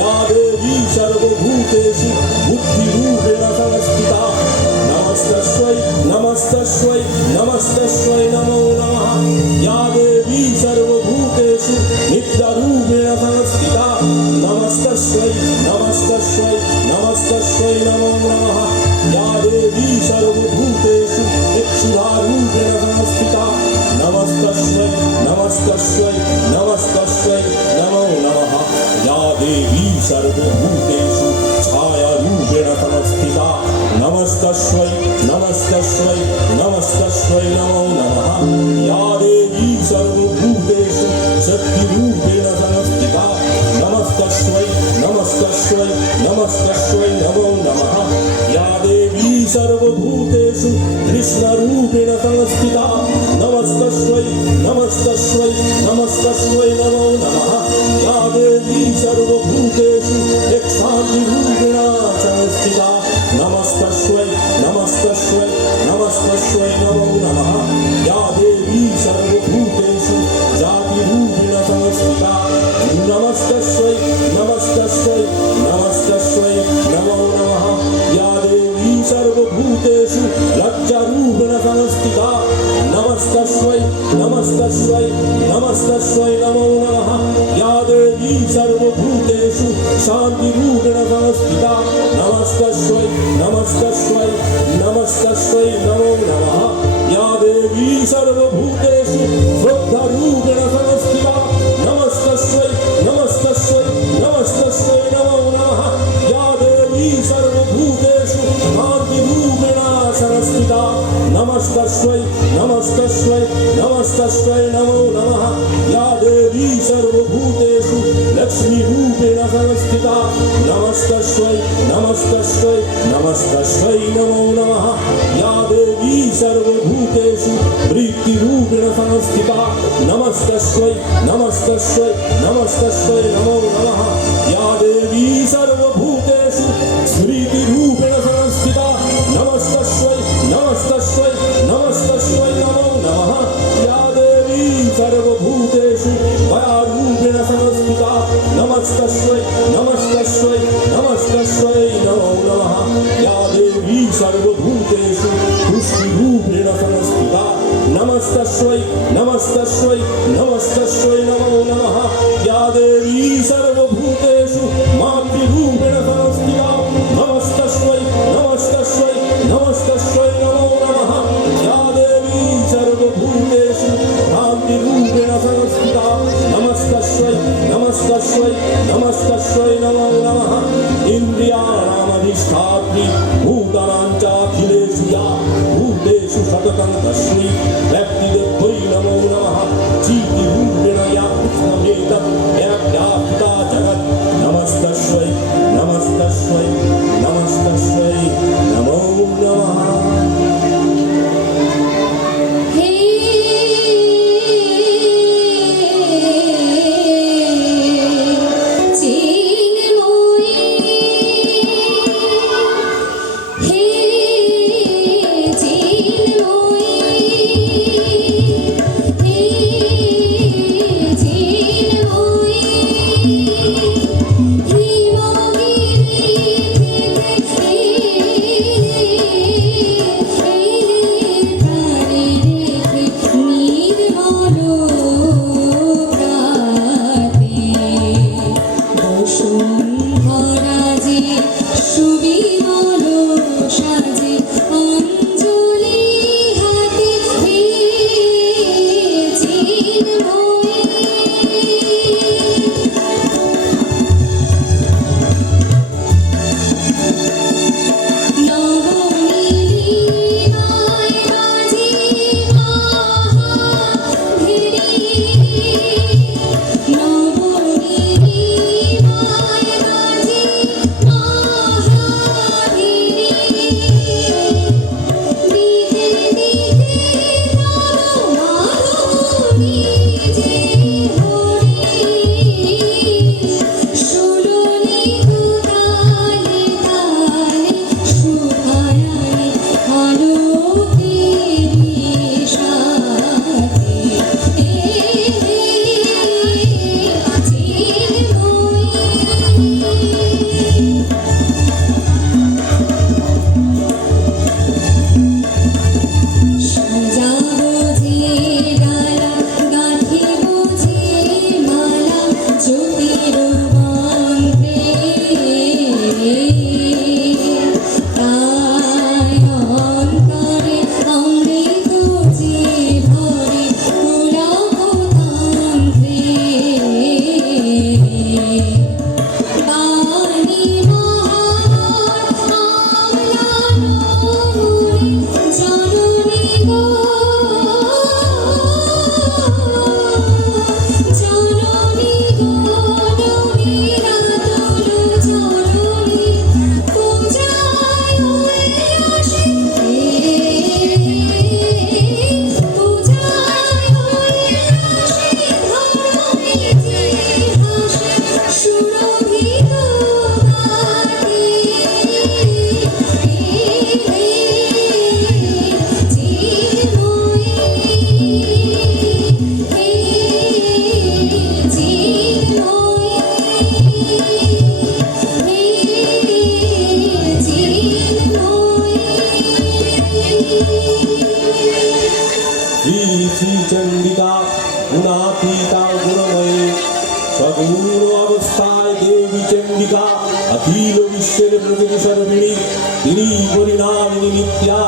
या देवी सर्वभूतेषु बुद्धिरूपेण संस्थिता नमस्तस्यै नमस्तस्यै नमस्तस्यै नमो नमः या देवी सर्वभूतेषु नित्यरूपेण संस्थिता नमस्तस्यै नमस्तस्यै नमस्तस्यै नमो नमः या देवी सर्वभूतेषु इक्षुधारूपेण संस्थिता नमस्तस्यै नमस्तस्यै नमस्तस्यै नमो नमः या देवी सर्वभूतेषु छायारूपेण संस्थिता नमस्तस्यै नमस्तस्यै नमस्तस्यै नमो नमः या देवी सर्वभूतेषु शक्तिरूपेण संस्थिता नमस्तस्यै नमस्तस्यै नमस्तस्यै नमो नमः या देवी सर्वभूतेषु कृष्णरूपेण संस्थिता नमस्तस्यै नमस्तस्यै नमस्तस्यै नमो नमः या देवी सर्वभूतेषु यक्षादिरूपेण संस्थिता नमस्तस्यै नमस्तस्यै नमस्तस्यै नमो नमः या देवी सर्वभूतेषु जातिरूपेण संस्थिता नमस्तस्यै नमस्तस्यै नमस्तस्यै नमो नमः या देवी सर्वभूतेषु लज्जारूपेण संस्थिता नमस्तस्यै नमस्तस्यै नमस्तस्यै नमो नमः या देवी सर्वभूतेषु शान्तिरूपेण संस्थिता नमस्तस्यै नमस्तस्यै नमस्तस्यै नमो नमः या देवी सर्वभूतेषु श्रद्धारूपेण संस्थिता नमस्तस्यै नमस्तस्यै नमस्तस्यै नमो नमः या देवी सर्वभूतेषु शान्तिरूपेण संस्थिता नमस्तस्यै नमस्तस्यै नमस्तस्यै नमो नमः या देवी सर्वभूतेषु लक्ष्मीरूपेण संस्थिता नमस्तस्यै नमस्तस्यै नमस्तस्यै नमो नमः या देवी सर्वभूतेषु वृत्तिरूपेण संस्थिता नमस्तस्यै नमस्तस्यै नमस्तस्यै नमो नमः या देवी सर्वभूतेषु स्मृतिरूपेण संस्थिता नमस्तस्यै नमस्तस्यै नमस्तस्यै नमो नमः या देवी सर्वभूतेषु भयारूपेण संस्थिता नमस्तस्यै नमस्तस्यै नमस्तस्यै नमो नमः या देवी सर्वभूतेषु पुष्टिरूपेण संस्थिता नमस्तस्यै नमस्तस्यै नमस्तस्यै नमो नमः या देवी सर्वभूतेषु নমস্তস্যৈ নমো নমঃ ইন্দ্রিয়াণামধিষ্ঠাত্রী ভূতানাঞ্চাখিলেষু ইয়া ভূতেষু সততং তস্मै ব্যক্তিদেবৈ নমো নমঃ চিতিরূপেণ ইয়া কৃষ্ণমেতৎ ব্যাপ্তা জগৎ নমস্তস্যৈ নমস্তস্যৈ নমস্তস্যৈ নমো নমঃ। হে চিন্ময়ী হে চিন্ময়ী হে চিন্ময়ী चंडिका गुणातीता गुणमयी सगुण अवस्थाय देवी चंडिका अखिल विश्वेर प्रकृति सर्विणी তিনি পরিণামিনী নিত্যা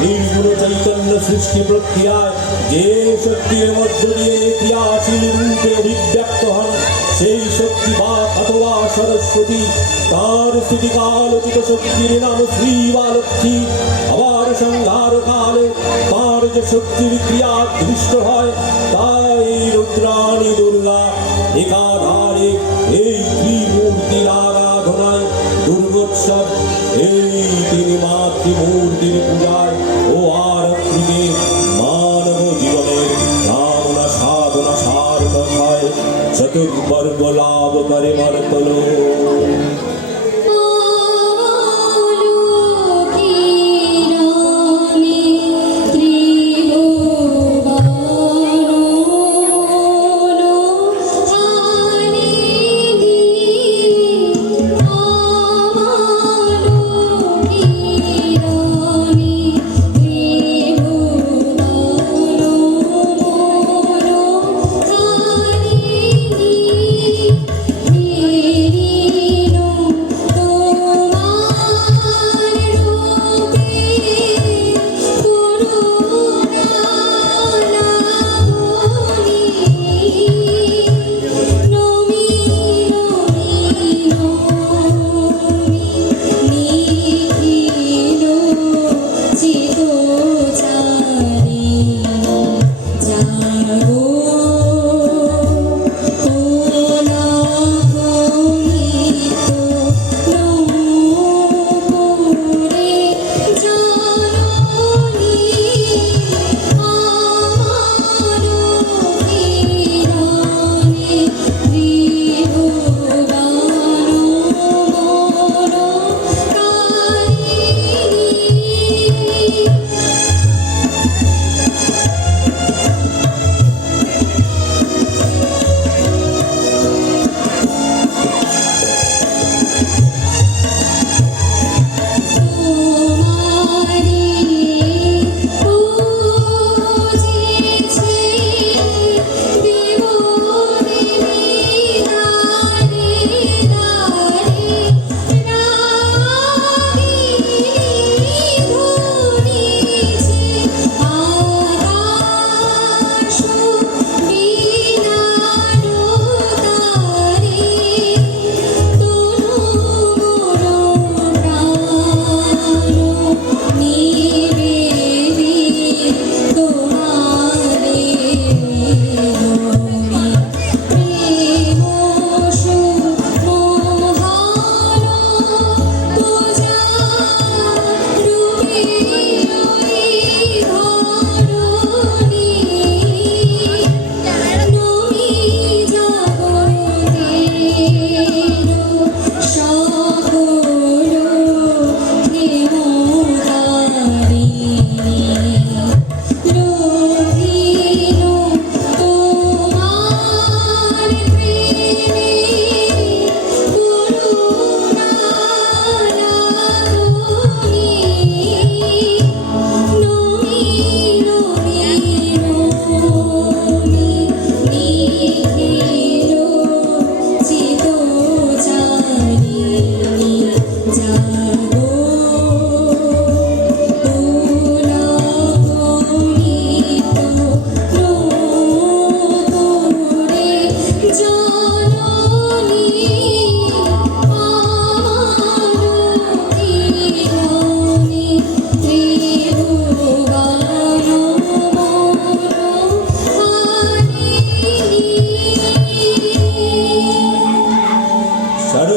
নির্গুণ চৈতন্য সৃষ্টি প্রক্রিয়ায় যে শক্তির মধ্য দিয়ে ক্রিয়াশীল রূপে অভিব্যক্ত হন সেই শক্তি বা অথবা সরস্বতী তার স্থিতিকালোচিত শক্তির নাম শ্রী বা লক্ষ্মী আবার সংহার কালে তার যে শক্তির ক্রিয়া দৃষ্ট হয় তাই রুদ্রাণী দুর্গা একাধারে এই ত্রিমূর্তির আরাধনায় দুর্গোৎসব এই তিন মাতৃমূর্তির পূজায় ও আরাত্রিকে মানব জীবনের কামনা সাধনা সার্থক হয় চতুর্বর্গ লাভ করে মর্তল Hey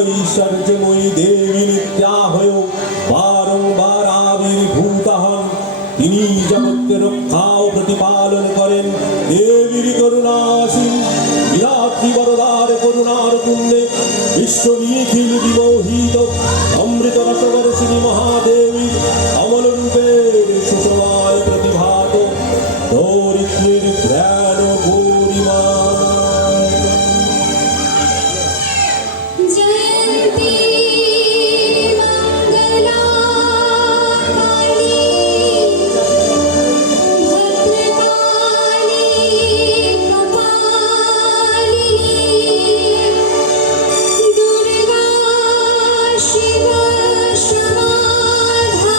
ঐশ্বর্যময়ী দেবী নিত্যা হয়েও বারংবার আবির্ভূতা হন। তিনি জগৎকে রক্ষা ও প্রতিপালন করেন। দেবীর করুণাসীন বিরাত্রি বরদার করুণার পুণ্যে বিশ্ব নিখিল বিমোহিত অমৃত রসবর্ষিণী মহাদেবী অমল রূপের সুষমায় প্রতিভাত ধরিত্রীর ধ্যান গৌরিমা। জয়ন্তী মঙ্গলা কালী ভদ্রকালী কপালিনী দুর্গা শিব সমাধারিণী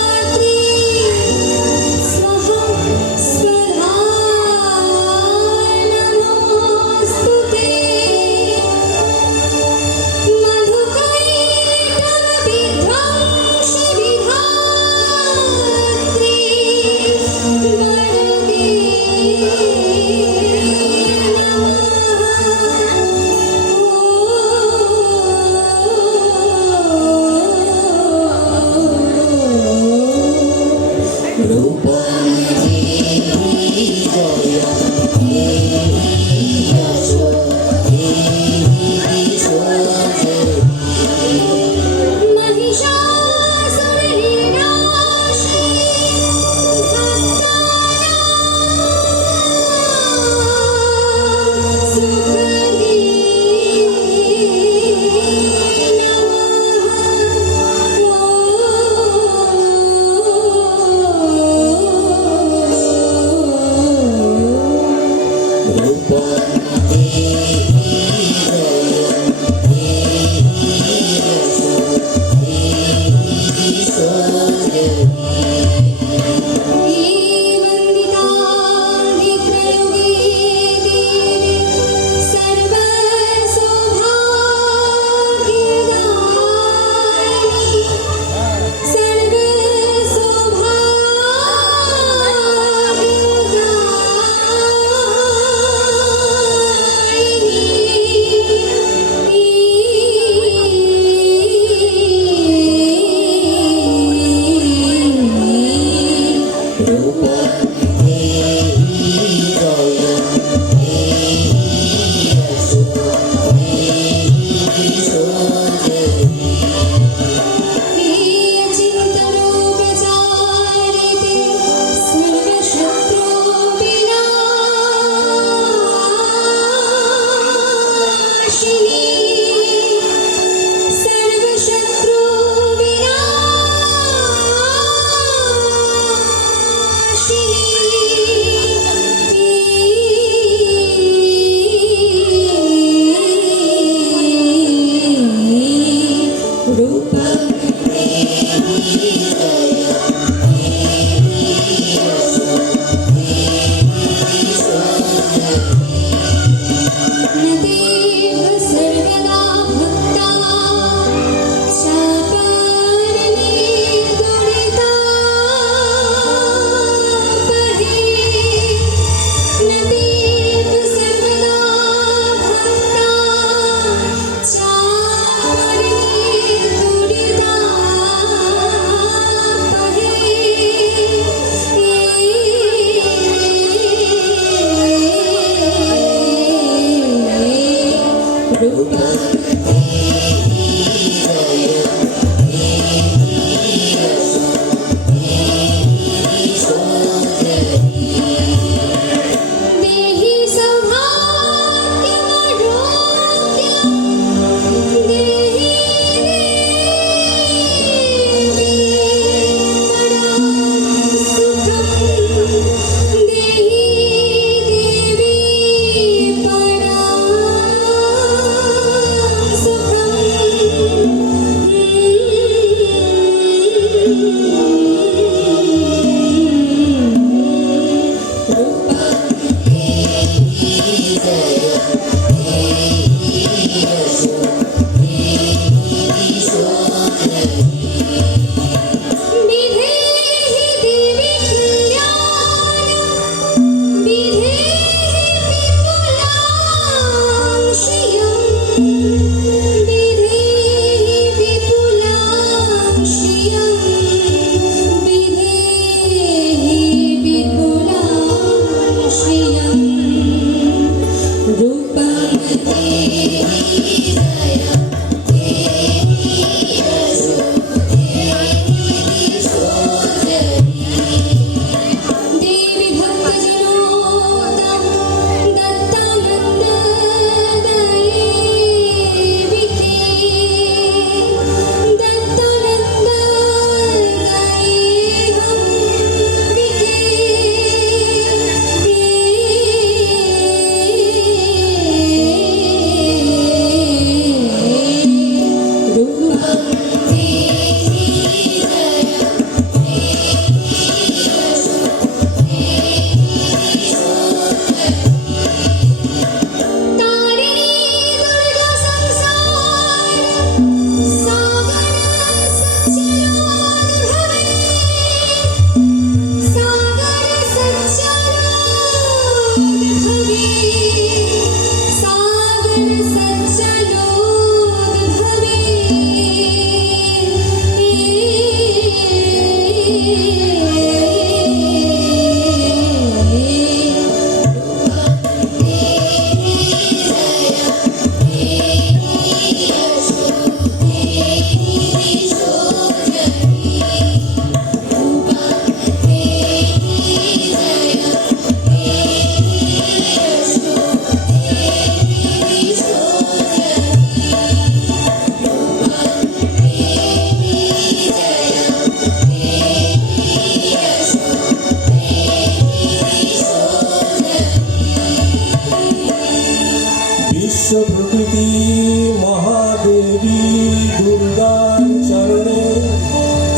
দুর্গার চরণে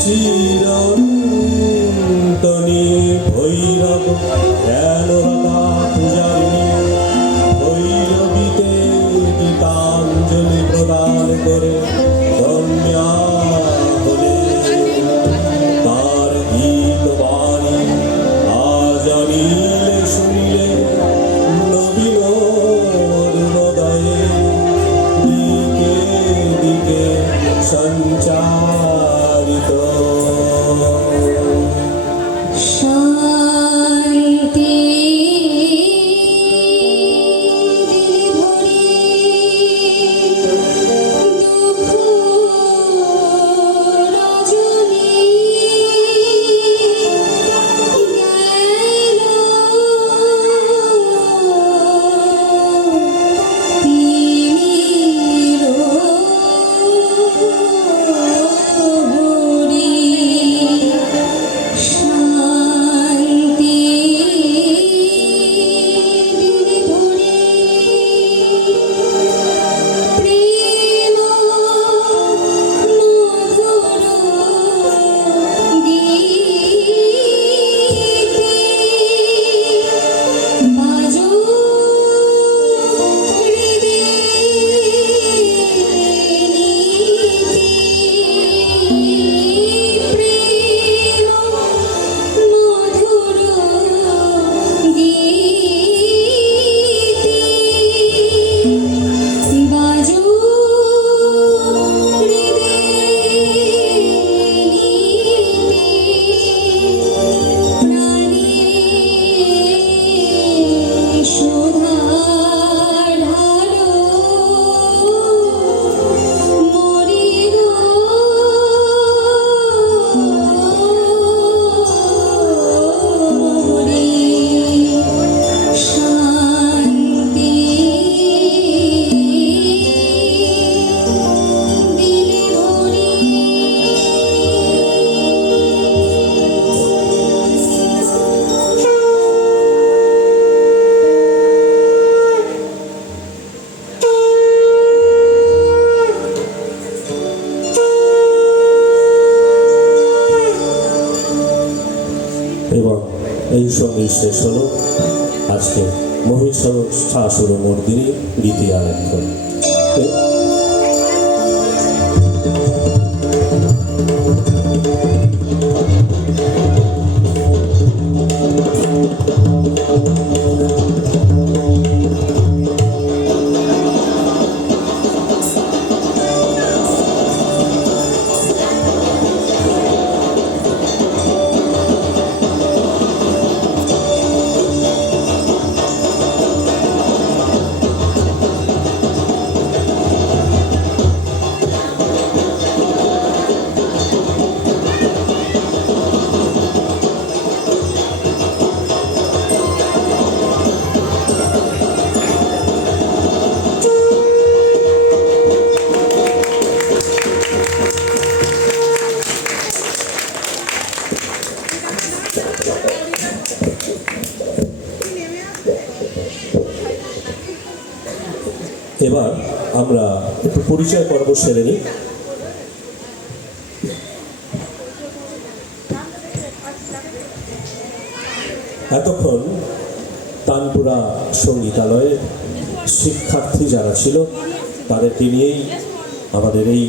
চিরন্তনী ভৈরব ধ্যানরতা পূজারিণী ভৈরবীতে গীতাঞ্জলি প্রদান করে ধন্যা হলে তার গীত বাণী আজ আনিলে শুনিলে নবীন অরুণোদয়ে দিকে দিকে সঞ্চারিত। শান্তি দিলে ভরে দুঃখ রজনী গেল তিমির ভরে শান্তি দিলে ভরে প্রেম মধুর গীতে বাজো প্রেম মধুর গীতে বাজো প্রাণে সুধার ধারো মরির মোরে শান্তি দিলে ভরে এবং এই সঙ্গে শেষ হলো আজকে মহিষাসুর মর্দিনী দ্বিতীয় আলেখ্য। এবার আমরা একটু পরিচয় পর্ব সেরে নিই। এতক্ষণ তানপুরা সঙ্গীতালয়ের শিক্ষার্থী যারা ছিল তাদেরকে নিয়েই আমাদের এই